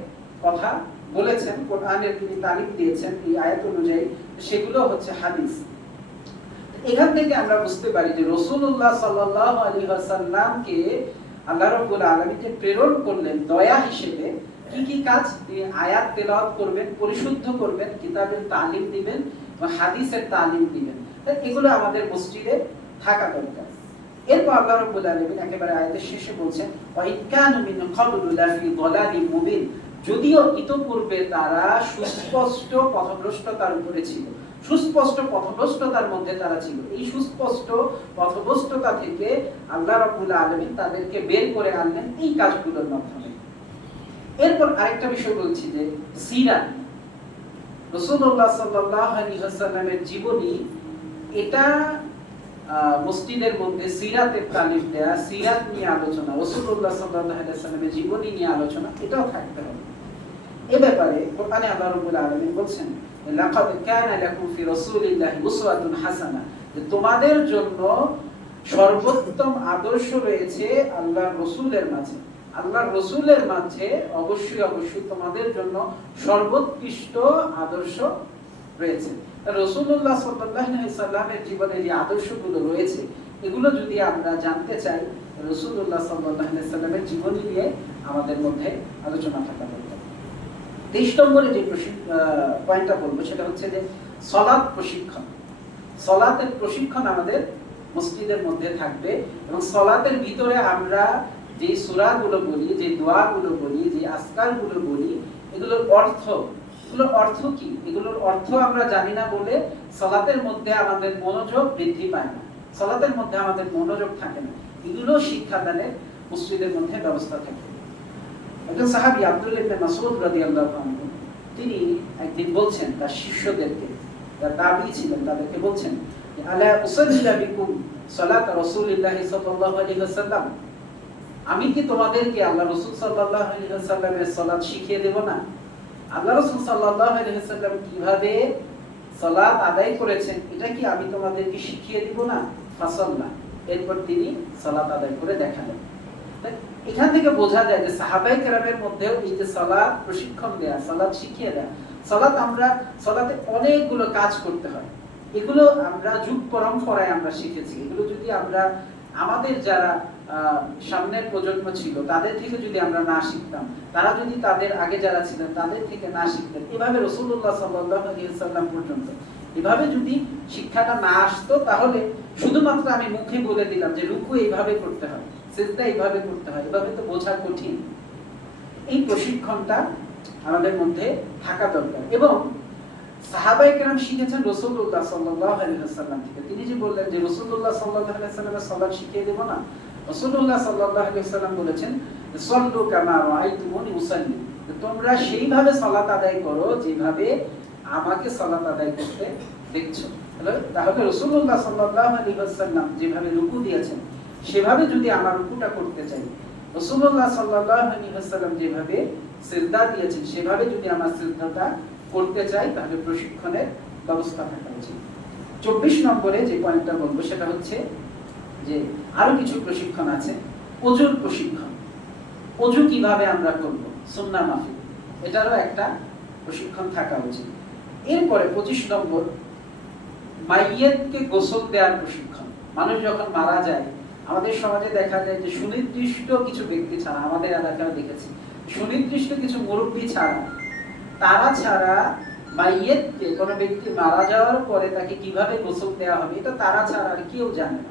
কথা বলেছেন, কোরআনের তিনি তালিম দিয়েছেন এই আয়াত অনুযায়ী, সেগুলো হচ্ছে হাদিস। এখান থেকে আমরা বুঝতে পারি যে রাসূলুল্লাহ সাল্লাল্লাহু আলাইহি ওয়াসাল্লামকে আল্লাহ রাব্বুল আলামিন যে প্রেরণ করলেন দয়া হিসেবে, কি কি কাজ? তিনি আয়াত তেলাওয়াত করবেন, পরিশুদ্ধ করবেন, কিতাবের তালিম দিবেন এবং হাদিসের তালিম দিবেন। এগুলো আমাদের মসজিদে থাকা দরকার। এরপর আল্লাহ রাব্বুল আলামিন একেবারে আয়াতের শেষে বলছেন, ওয়া ইনকানু মিন ক্বাবলু লাফি যালালিম মুবিন, যদিও ইতোপূর্বে তারা সুস্পষ্ট পথভ্রষ্টতার উপরে ছিল, সুস্পষ্ট পথভ্রষ্টতার মধ্যে তারা ছিল। এই সুস্পষ্ট পথভ্রষ্টতা থেকে আল্লাহ রাব্বুল আলামিন তাদেরকে বের করে আনলেন এই কাজগুলোর মাধ্যমে। এরপর আরেকটা বিষয় বলছি যে সিরাত, রাসূলুল্লাহ সাল্লাল্লাহু আলাইহি ওয়াসাল্লামের জীবনী, এটা মসজিদের মধ্যে সিরাতের তালিম দেয়া, সিরাত নিয়ে আলোচনা, রাসূলুল্লাহ সাল্লাল্লাহু আলাইহি ওয়াসাল্লামের জীবনী নিয়ে আলোচনা, এটাও থাকতে হবে। এই ব্যাপারে কোরআনে আল্লাহ রাব্বুল আলামিন বলছেন, লাকাদ কানা লাকুম ফি রাসূলিল্লাহি উসওয়াতুন হাসানাহ, যে তোমাদের জন্য সর্বোত্তম আদর্শ রয়েছে আল্লাহর রাসূলের মাঝে। আল্লাহর রাসূলের মাঝে অবশ্যই অবশ্যই তোমাদের জন্য সর্বোৎকৃষ্ট আদর্শ রয়েছে। রাসূলুল্লাহ সাল্লাল্লাহু আলাইহি ওয়াসাল্লামের জীবনে যে আদর্শগুলো রয়েছে, এগুলো যদি আমরা জানতে চাই, রাসূলুল্লাহ সাল্লাল্লাহু আলাইহি ওয়াসাল্লামের জীবনী নিয়ে আমাদের মধ্যে আলোচনা থাকা দরকার। 23 নম্বরে যে পয়েন্টটা বলবো সেটা হচ্ছে যে সালাত প্রশিক্ষণ। সালাতের প্রশিক্ষণ আমাদের মসজিদের মধ্যে থাকবে, এবং সালাতের ভিতরে আমরা যে সূরাগুলো বলি, যে দোয়াগুলো বলি, যে আজকারগুলো বলি, এগুলোর অর্থ কি, এগুলোর অর্থ আমরা জানি না বলে সালাতের মধ্যে আমাদের মনোযোগ বৃদ্ধি পায় না, সালাতের মধ্যে আমাদের মনোযোগ থাকে না। এগুলো শিক্ষাদানের মসজিদের মধ্যে ব্যবস্থা থাকে। একজন সাহাবী আব্দুল্লাহ ইবনে মাসউদ রাদিয়াল্লাহু আনহু, তিনি একদিন বলছেন তার শিষ্যদেরকে, যারা তাবী ছিলেন তাদেরকে বলছেন, আলা উসাল্লি বিকুম সালাত রাসূলিল্লাহ সাল্লাল্লাহু আলাইহি ওয়াসাল্লাম, আমি কি তোমাদেরকে আল্লাহ রাসূল সাল্লাল্লাহু আলাইহি ওয়াসাল্লামের সালাত শিখিয়ে দেব না? আল্লাহ রাসূল সাল্লাল্লাহু আলাইহি ওয়াসাল্লাম কিভাবে সালাত আদায় করেছেন, এটা কি আমি তোমাদেরকে শিখিয়ে দিব না? ফাসাল্লা, এরপর তিনি সালাত আদায় করে দেখালেন। এখান থেকে বোঝা যায় যে সাহাবায়ে কেরামের মধ্যেও এই যে সালাত প্রশিক্ষণ দেয়া, সালাত শিখিয়ে দেয়া, সালাতে অনেকগুলো কাজ করতে হয়, এগুলো আমরা যুগ পরম্পরায় আমরা শিখেছি। এগুলো যদি আমরা আমাদের যারা সামনের প্রজন্ম ছিল তাদের থেকে যদি আমরা না শিখতাম, তারা যদি তাদের আগে যারা ছিলেন তাদের থেকে না শিখতেন, এভাবে রাসূলুল্লাহ সাল্লাল্লাহু আলাইহি ওয়াসাল্লাম পর্যন্ত এভাবে যদি শিক্ষাটা না আসতো, তাহলে শুধুমাত্র আমি মুখে বলে দিলাম যে রুকু এইভাবে করতে হয়, সিজদা এইভাবে করতে হয়, এভাবে তো বোঝা কঠিন। এই প্রশিক্ষণটা আমাদের মধ্যে থাকা দরকার। এবং সাহাবায়ে কেরাম শিখেছেন রাসূলুল্লাহ সাল্লাল্লাহু আলাইহি ওয়াসাল্লাম থেকে। তিনি যে বললেন যে রাসূলুল্লাহ সাল্লাল্লাহু আলাইহি ওয়াসাল্লামের সালাত শিখিয়ে দেব না, রাসূলুল্লাহ সাল্লাল্লাহু আলাইহি ওয়াসাল্লাম বলেছেন সাল্লু কামা রাআইতুমুনি উসাল্লি, তোমরা সেইভাবে সালাত আদায় করো যেভাবে আমাকে সালাত আদায় করতে দেখছো। তাহলে রাসূলুল্লাহ সাল্লাল্লাহু আলাইহি ওয়াসাল্লাম যেভাবে রুকু দিয়েছেন সেভাবে যদি আমার রুকুটা করতে চাই, রাসূলুল্লাহ সাল্লাল্লাহু আলাইহি ওয়াসাল্লাম যেভাবে সিজদা দিয়েছেন সেভাবে যদি আমার সিজদাটা করতে চাই, তাহলে প্রশিক্ষণের ব্যবস্থা থাকা উচিত। 24 নম্বরে যে পয়েন্টটা বলবো সেটা হচ্ছে যে আরো কিছু প্রশিক্ষণ আছে। ওযুর প্রশিক্ষণ, ওযু কিভাবে আমরা করব সুন্নাহ মাফিক, এটারও একটা প্রশিক্ষণ থাকা উচিত। এরপরে 25 নম্বর মাইয়িতকে গোসল দেওয়ার প্রশিক্ষণ। মানুষ যখন মারা যায়, আমাদের সমাজে দেখা যায় যে সুনির্দিষ্ট কিছু ব্যক্তি ছাড়া, আমাদের এলাকায় দেখেছি সুনির্দিষ্ট কিছু মুরব্বী ছাড়া, তারা ছাড়া মাইয়িতকে, কোনো ব্যক্তি মারা যাওয়ার পরে তাকে কিভাবে গোসল দেওয়া হবে এটা তারা ছাড়া আর কেউ জানে না।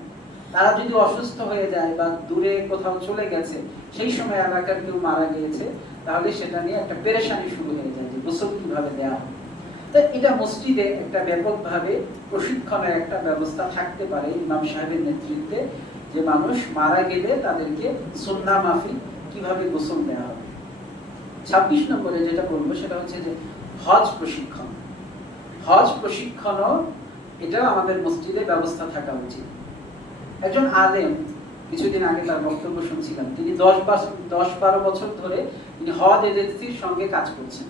তারা যদি অসুস্থ হয়ে যায় বা দূরে কোথাও চলে গেছে, সেই সময় এলাকার কেউ মারা গিয়েছে, তাহলে সেটা নিয়ে একটা পেরেশানি শুরু হয়ে যায় যে গোসল কিভাবে দেওয়া হবে। এটা মসজিদে একটা ব্যাপকভাবে প্রশিক্ষণের একটা ব্যবস্থা থাকতে পারে ইমাম সাহেবের নেতৃত্বে, যে মানুষ মারা গেলে তাদেরকে সুন্নাহ মাফিক কিভাবে গোসল দেওয়া হবে। 26 নম্বরে যেটা বলবো সেটা হচ্ছে যে হজ প্রশিক্ষণ। হজ প্রশিক্ষণও এটাও আমাদের মসজিদে ব্যবস্থা থাকা উচিত। একজন আলেম, কিছুদিন আগে তার বক্তব্য শুনছিলাম, তিনি 10-12 বছর ধরে তিনি হজ এজেন্সির সঙ্গে কাজ করছেন,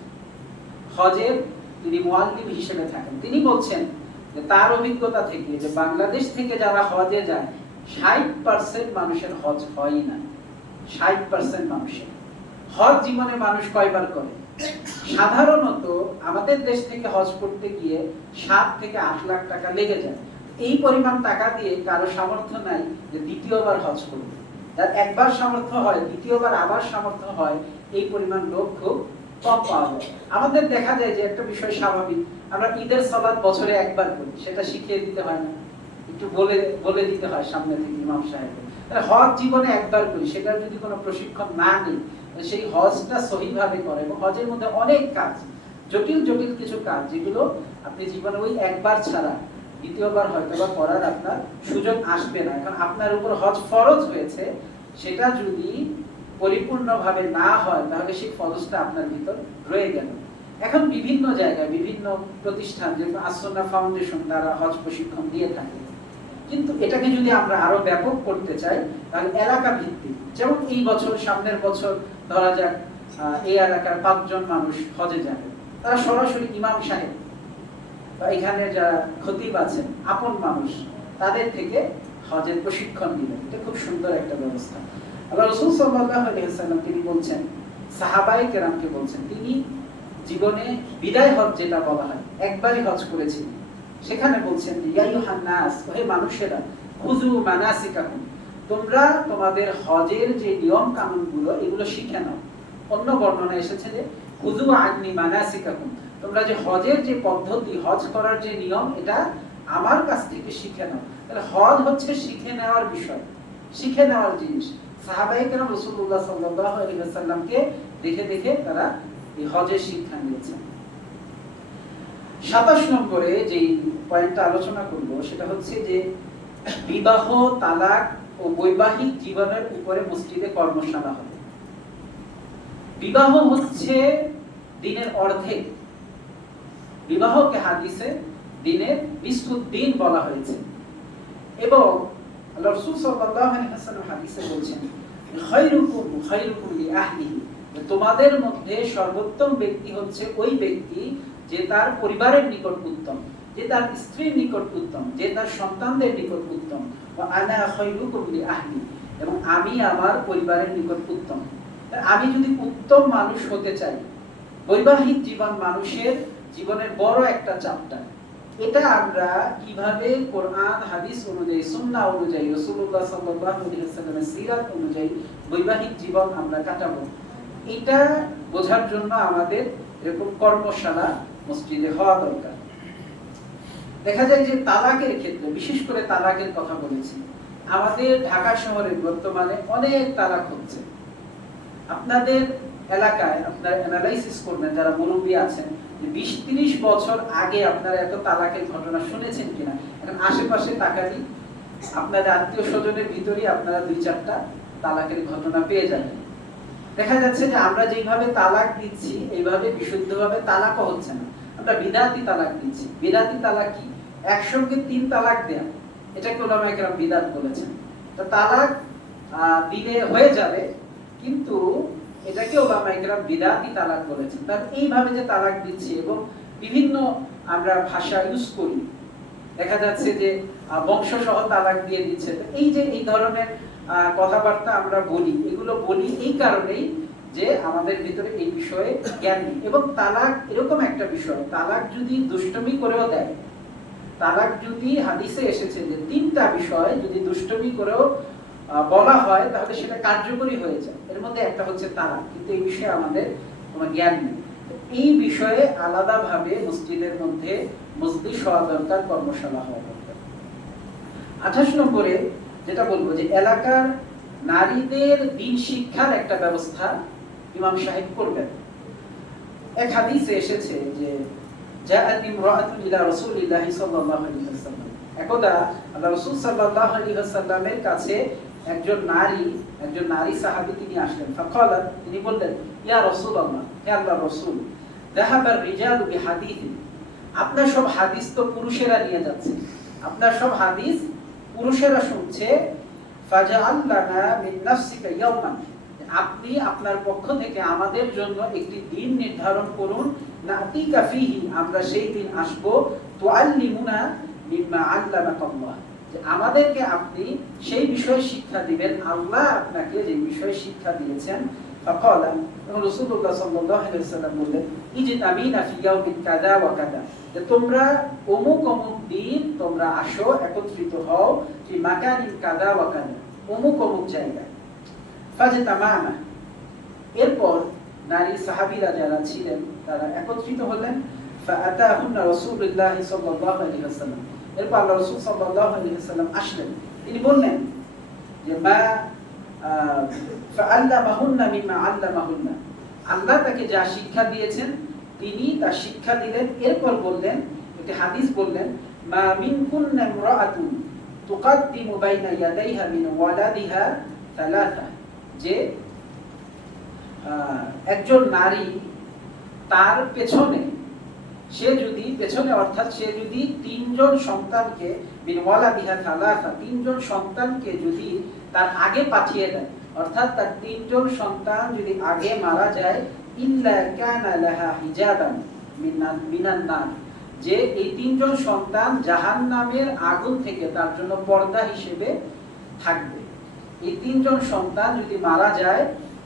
হজের তিনি মুআল্লিম হিসেবে থাকেন। তিনি বলছেন যে তার অভিজ্ঞতা থেকে যে বাংলাদেশ থেকে যারা হজে যায় 60% মানুষের হজ হয় না। 60% মানুষের হজ জীবনে মানুষ কয়বার করে? সাধারণত আমাদের দেশ থেকে হজ করতে গিয়ে 7 থেকে 8 লাখ টাকা লেগে যায়। এই পরিমাণ টাকা দিয়ে কারো সামর্থ্য নাই যে দ্বিতীয়বার হজ করবে। যার একবার সামর্থ্য হয়, দ্বিতীয়বার আবার সামর্থ্য হয়, এই পরিমাণ লোক খুব কম পাওয়া যায়। আমাদের দেখা যায় যে একটা বিষয় স্বাভাবিক, আমরা ঈদের সালাত বছরে একবার করি, সেটা শিখিয়ে দিতে হয় না, একটু বলে দিতে হয় সামনে থেকে ইমাম সাহেবকে। হজ জীবনে একবার করি, সেটার যদি কোনো প্রশিক্ষণ না নেই, সেই হজটা সহিভাবে করে। এবং হজের মধ্যে অনেক কাজ, জটিল জটিল কিছু কাজ, যেগুলো আপনি জীবনে ওই একবার ছাড়া দ্বিতীয়বার হয়তো বা করার আপনার সুযোগ আসবে না। এখন আপনার উপর হজ ফরজ হয়েছে, সেটা যদি পরিপূর্ণভাবে না হয় তাহলে সেই ফরজটা আপনার ভিতর রয়ে গেল। এখন বিভিন্ন জায়গায় বিভিন্ন প্রতিষ্ঠান, যেমন আসন্না ফাউন্ডেশন, তারা হজ প্রশিক্ষণ দিয়ে থাকে। কিন্তু এটাকে যদি আমরা আরো ব্যাপক করতে চাই, তাহলে এলাকা ভিত্তিক, যেমন এই বছর, সামনের বছর ধরা যাক এই এলাকার 5 জন মানুষ হজে যাবে, তারা সরাসরি ইমাম সাহেব বা এখানে যারা খতিব আছেন আপন মানুষ, তাদের থেকে হজের প্রশিক্ষণ দিলেন। এটা খুব সুন্দর একটা ব্যবস্থা। আল্লাহ রাসূল সাল্লাল্লাহু আলাইহি ওয়াসাল্লাম তিনি বলছেন, সাহাবায়ে কেরামকে বলছেন, তিনি জীবনে বিদায় হজ যেটা বলা হয়, একবারই হজ করেছিলেন। সেখানে বলছেন যে ইয়া আইয়ুহান নাস, ওহে মানুষেরা, খুযু মানাসিকাকুম, তোমরা তোমাদের হজের যে নিয়ম কানুনগুলো এগুলো শিখে নাও। অন্য বর্ণনা এসেছে যে খুযু আন্নি মানাসিকাকুম, তোমরা যে হজের যে পদ্ধতি, হজ করার যে নিয়ম, এটা আমার কাছ থেকে শিখে নাও। তাহলে হজ হচ্ছে শিখে নেওয়ার বিষয়, শিখে নেওয়ার জিনিস। সাহাবায়ে কেরাম রাসূলুল্লাহ সাল্লাল্লাহু আলাইহি ওয়াসাল্লামকে দেখে দেখে তারা এই হজের শিক্ষা নিয়েছেন। 27 নম্বরে যে পয়েন্টটা আলোচনা করব সেটা হচ্ছে যে বিবাহ, তালাক ও বৈবাহিক জীবনের উপরে মসজিদে কর্মশালা হবে। বিবাহ হচ্ছে দিনের অর্ধেক। বিবাহকে হাদিসে দিনের নিছুত দিন বলা হয়েছে। এবং আল্লাহ রাসূল সাল্লাল্লাহু আলাইহি ওয়াসাল্লাম হাদিসে বলেছেন, খায়রুকুম খায়রুকুম লিআহলিহি, তোমাদের মধ্যে সর্বোত্তম ব্যক্তি হচ্ছে ওই ব্যক্তি যে তার পরিবারের নিকট উত্তম। যে তার স্ত্রীর নিকট উত্তম, যে তার সন্তানদের নিকট উত্তম, ওয়া আনা খায়রুকুম লি আহলি, এবং আমি আমার পরিবারের নিকট উত্তম। আমি যদি উত্তম মানুষ হতে চাই, বৈবাহিক জীবন মানুষের জীবনের বড় একটা চ্যাপ্টার। এটা আমরা কিভাবে কোরআন হাদিস অনুযায়ী, সুন্নাহ অনুযায়ী, রাসূলুল্লাহ সাল্লাল্লাহু আলাইহি ওয়াসাল্লামের সিরাত অনুযায়ী বৈবাহিক জীবন আমরা কাটাবো, এটা বোঝার জন্য আমাদের এরকম কর্মশালা মসজিদে হওয়া দরকার। দেখা যায় যে তালাকের ক্ষেত্রে, বিশেষ করে তালাকের কথা বলেছি, আমাদের ঢাকা শহরে বর্তমানে অনেক তালাক হচ্ছে। আপনাদের এলাকায় আপনারা অ্যানালাইসিস করবেন, যারা মুরব্বী আছেন, যে 20-30 বছর আগে আপনারা এত তালাকের ঘটনা শুনেছেন কিনা। এখন আশেপাশে তাকালি আপনাদের আত্মীয় স্বজনের ভিতরেই আপনারা 2-4টা তালাকের ঘটনা পেয়ে যাবেন। দেখা যাচ্ছে যে আমরা যেভাবে তালাক দিচ্ছি এইভাবে বিশুদ্ধভাবে তালাকও হচ্ছে না, আমরা বিদাতি তালাক দিচ্ছি। বিদাতি তালাক কি? একসঙ্গে 3 তালাক দেয়া, এটাকে উলামায়ে কেরাম বিদাত বলেছেন। তো তালাক দিলে হয়ে যাবে, কিন্তু এটাকে উলামায়ে কেরাম বিদাতি তালাক বলেছেন। তার এইভাবে যে তালাক দিচ্ছি এবং বিভিন্ন আমরা ভাষা ইউজ করি, দেখা যাচ্ছে যে বংশসহ তালাক দিয়ে দিচ্ছে। এই যে এই ধরনের কথাবার্তা আমরা বলি, এগুলো বলি এই কারণেই যে আমাদের ভিতরে এই বিষয়ে জ্ঞান নেই। এবং তালাক এরকম একটা বিষয়, তালাক যদি দুষ্টমি করেও দেয়, তালাক যদি হাদিসে এসেছে যে 3টা বিষয় যদি দুষ্টমি করেও বলা হয় তাহলে সেটা কার্যকরী হয়ে যায়। এর মধ্যে একটা হচ্ছে তালাক, কিন্তু এই বিষয়ে আমাদের কোনো জ্ঞান নেই। এই বিষয়ে আলাদাভাবে মসজিদের মধ্যে মজলিস হওয়া দরকার, কর্মশালা হওয়া দরকার। 28 নম্বরে যেটা বলবো যে এলাকার নারীদের দ্বীন শিক্ষার একটা ব্যবস্থা ইমাম সাহেব করবেন। এক হাদিসে এসেছে যে জাআত ইমরাআতুন ইলা রাসূলিল্লাহি সাল্লাল্লাহু আলাইহি ওয়াসাল্লাম, একদা আল্লাহ রাসূল সাল্লাল্লাহু আলাইহি ওয়াসাল্লামের কাছে একজন নারী সাহাবী তিনি আসলেন। ফাকালাত, তিনি বললেন, ইয়া রাসূলুল্লাহ, হে আল্লাহর রাসূল, যাহাবার রিজালু বিহাদিথি, আপনার সব হাদিস তো পুরুষেরা নিয়ে যাচ্ছে, আপনার সব হাদিস পুরুষেরা শুনছে। ফাজআল লানা মিন নাফসিকা ইয়াওমান, আপনি আপনার পক্ষ থেকে আমাদের জন্য একটি দিন নির্ধারণ করুন। নাতিকা ফিহি, আমরা সেই দিন আসব। তুআল্লিমুনা মিম্মা আল্লামাকাল্লাহ, যে আমাদেরকে আপনি সেই বিষয়ে শিক্ষা দিবেন, আল্লাহ আপনাকে যে বিষয়ে শিক্ষা দিয়েছেন। ফাকালা, রাসূলুল্লাহ সাল্লাল্লাহু আলাইহি ওয়াসাল্লাম বললেন, ইজতামিনা ফি ইয়াউমিন কাযা ওয়া কাযা, যে তোমরা অমুক অমুক দিন তোমরা আসো, একত্রিত হও, ফি মাকানিন কাযা ওয়া কাযা, অমুক অমুক জায়গায়। ফাজতামানা, এরপর নারী সাহাবীরা যারা ছিলেন তারা একত্রিত হলেন। ফাআতাহুন্না রাসূলুল্লাহ সাল্লাল্লাহু আলাইহি ওয়াসাল্লাম, এরপর আল্লাহ রাসূল সাল্লাল্লাহু আলাইহি ওয়াসাল্লাম আসলেন। তিনি বললেন যে মা ফাআল্লামাহুন্না মিম্মা আল্লামাহুন্না, আল্লাহ তাকে যা শিক্ষা দিয়েছেন তিনি তা শিক্ষা দিলেন। এরপর বললেন, একটি হাদিস বললেন, মা মিনকুন্না ইমরাআতুন তুকাদ্দিমু বাইনা ইয়াদাইহা মিন ওয়ালাদিহা সালাসা, যে একজন নারী তার পেছনে, সে যদি পেছনে অর্থাৎ সে যদি 3 জন সন্তানকে, মিন ওয়ালাদিহা সালাসা, 3 জন সন্তানকে যদি তার আগে পাঠিয়ে দেয়, অর্থাৎ তার 3 জন সন্তান যদি আগে মারা যায়, ইল্লা কানা লাহা হিজাবান মিনান নার, যে এই 3 জন সন্তান জাহান্নামের আগুন থেকে তার জন্য পর্দা হিসেবে থাকবে। এই 3 জন সন্তান যদি মারা যায়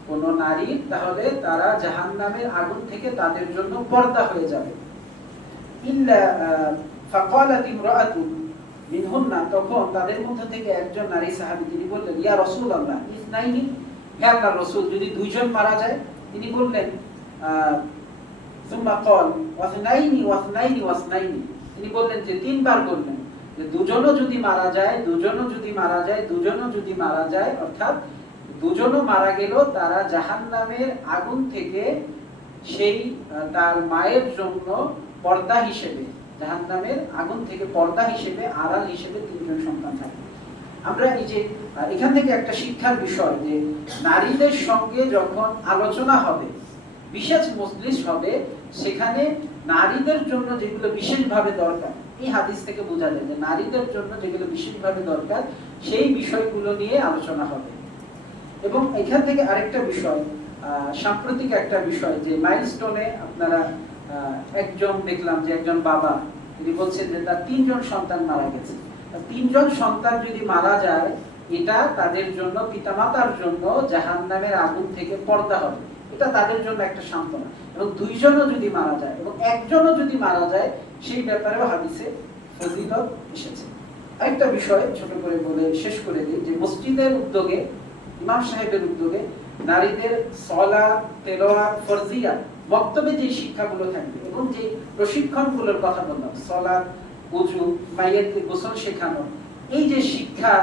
কোন নারী, তাহলে তারা জাহান্নামের আগুন থেকে তাদের জন্য পর্দা হয়ে যাবে। ইল্লা ফাকালাত ইমরাআতুন মিনহুন্না, তখন তাদের মধ্য থেকে একজন নারী সাহাবী তিনি বললেন, ইয়া রাসূলুল্লাহ ইসনাইনি, হে আল্লাহর রাসূল, যদি 2 জন মারা যায়? তিনি বললেন সুম্মা ক্বাল ওয়াসনাইনি ওয়াসনাইনি ওয়াসনাইনি, তিনি বললেন যে 3 বার বললেন যে দুজনও যদি মারা যায়, দুজনও যদি মারা যায়, দুজনও যদি মারা যায়, অর্থাৎ দুজনও মারা গেল, তারা জাহান্নামের আগুন থেকে সেই তার মায়ের জন্য পর্দা হিসেবে, জাহান্নামের আগুন থেকে পর্দা হিসেবে, আড়াল হিসেবে 3 জন সন্তান থাকে। আমরা এই যে এখান থেকে একটা শিক্ষার বিষয় যে নারীদের সঙ্গে যখন আলোচনা হবে, বিশেষ মজলিস হবে, সেখানে নারীদের জন্য যেগুলো বিশেষভাবে দরকার, এই হাদিস থেকে বোঝা যায় যে নারীদের জন্য যেগুলো বিশেষভাবে দরকার সেই বিষয়গুলো নিয়ে আলোচনা হবে। এবং এখান থেকে আরেকটা বিষয়, সাম্প্রতিক একটা বিষয়, যে মাইলস্টোনে আপনারা একজন দেখলাম যে একজন বাবা তিনি বলছেন যে তার 3 জন সন্তান মারা গেছে। 3 জন সন্তান যদি মারা যায়, এটা তাদের জন্য, পিতামাতার জন্য জাহান্নামের আগুন থেকে পর্দা হবে, এটা তাদের জন্য একটা সান্ত্বনা। এবং 2 জনও যদি মারা যায় এবং 1 জনও যদি মারা যায়, সেই ব্যাপারেও হাদিসে ফজিলত এসেছে। আরেকটা বিষয় ছোট করে বলে শেষ করে দিই, যে মসজিদের উদ্যোগে, ইমাম সাহেবের উদ্যোগে নারীদের সালাত, তেলাওয়াত, ফরজিয়াত, বক্তব্যে যে শিক্ষাগুলো থাকবে এবং যে প্রশিক্ষণগুলোর কথা বললাম, সালাত, ওযু, মাইয়াতকে গোসল শেখানো, এই যে শিক্ষা,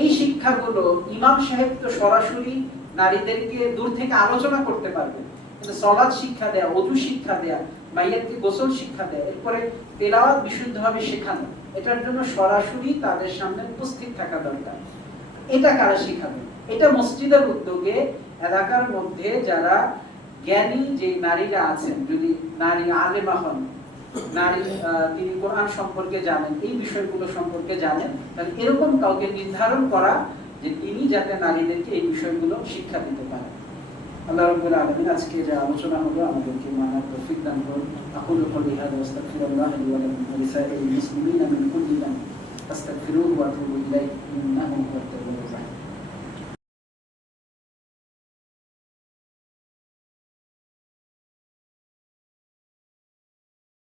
এই শিক্ষাগুলো ইমাম সাহেব তো সরাসরি নারীদেরকে দূর থেকে আলোচনা করতে পারবে, কিন্তু সালাত শিক্ষা দেয়া, ওযু শিক্ষা দেয়া, মাইয়াতকে গোসল শিক্ষা দেয়া, এরপরে তেলাওয়াত বিশুদ্ধভাবে শেখানো, এটার জন্য সরাসরি তাদের সামনে উপস্থিত থাকা দরকার। এটা কারা শিখাবে? এটা মসজিদের উদ্যোগে এলাকার মধ্যে যারা জ্ঞানী যে নারীরা আছেন, যদি নারী আলেমা হন, নারী তিনি কোরআন সম্পর্কে জানেন, এই বিষয়গুলো সম্পর্কে জানেন, তাহলে এরকম কাউকে নির্ধারণ করা যে তিনি যাতে নারীদেরকে এই বিষয়গুলো শিক্ষা দিতে পারেন। আল্লাহ রাব্বুল আলামিন আজকে যে আলোচনা হলো আমাদেরকে মানার তৌফিক দান করুন। আকুলু কওলি হাযা ওয়াস্তাগফিরুল্লাহ লি ওয়া লাকুম ওয়া লিসাইরিল মুসলিমিনা মিন কুল্লি যামব আস্তাগফিরুহু ওয়া আতুবু ইলাইহি ইন্নাহু হুয়াত তাওয়াবুর রাহিম।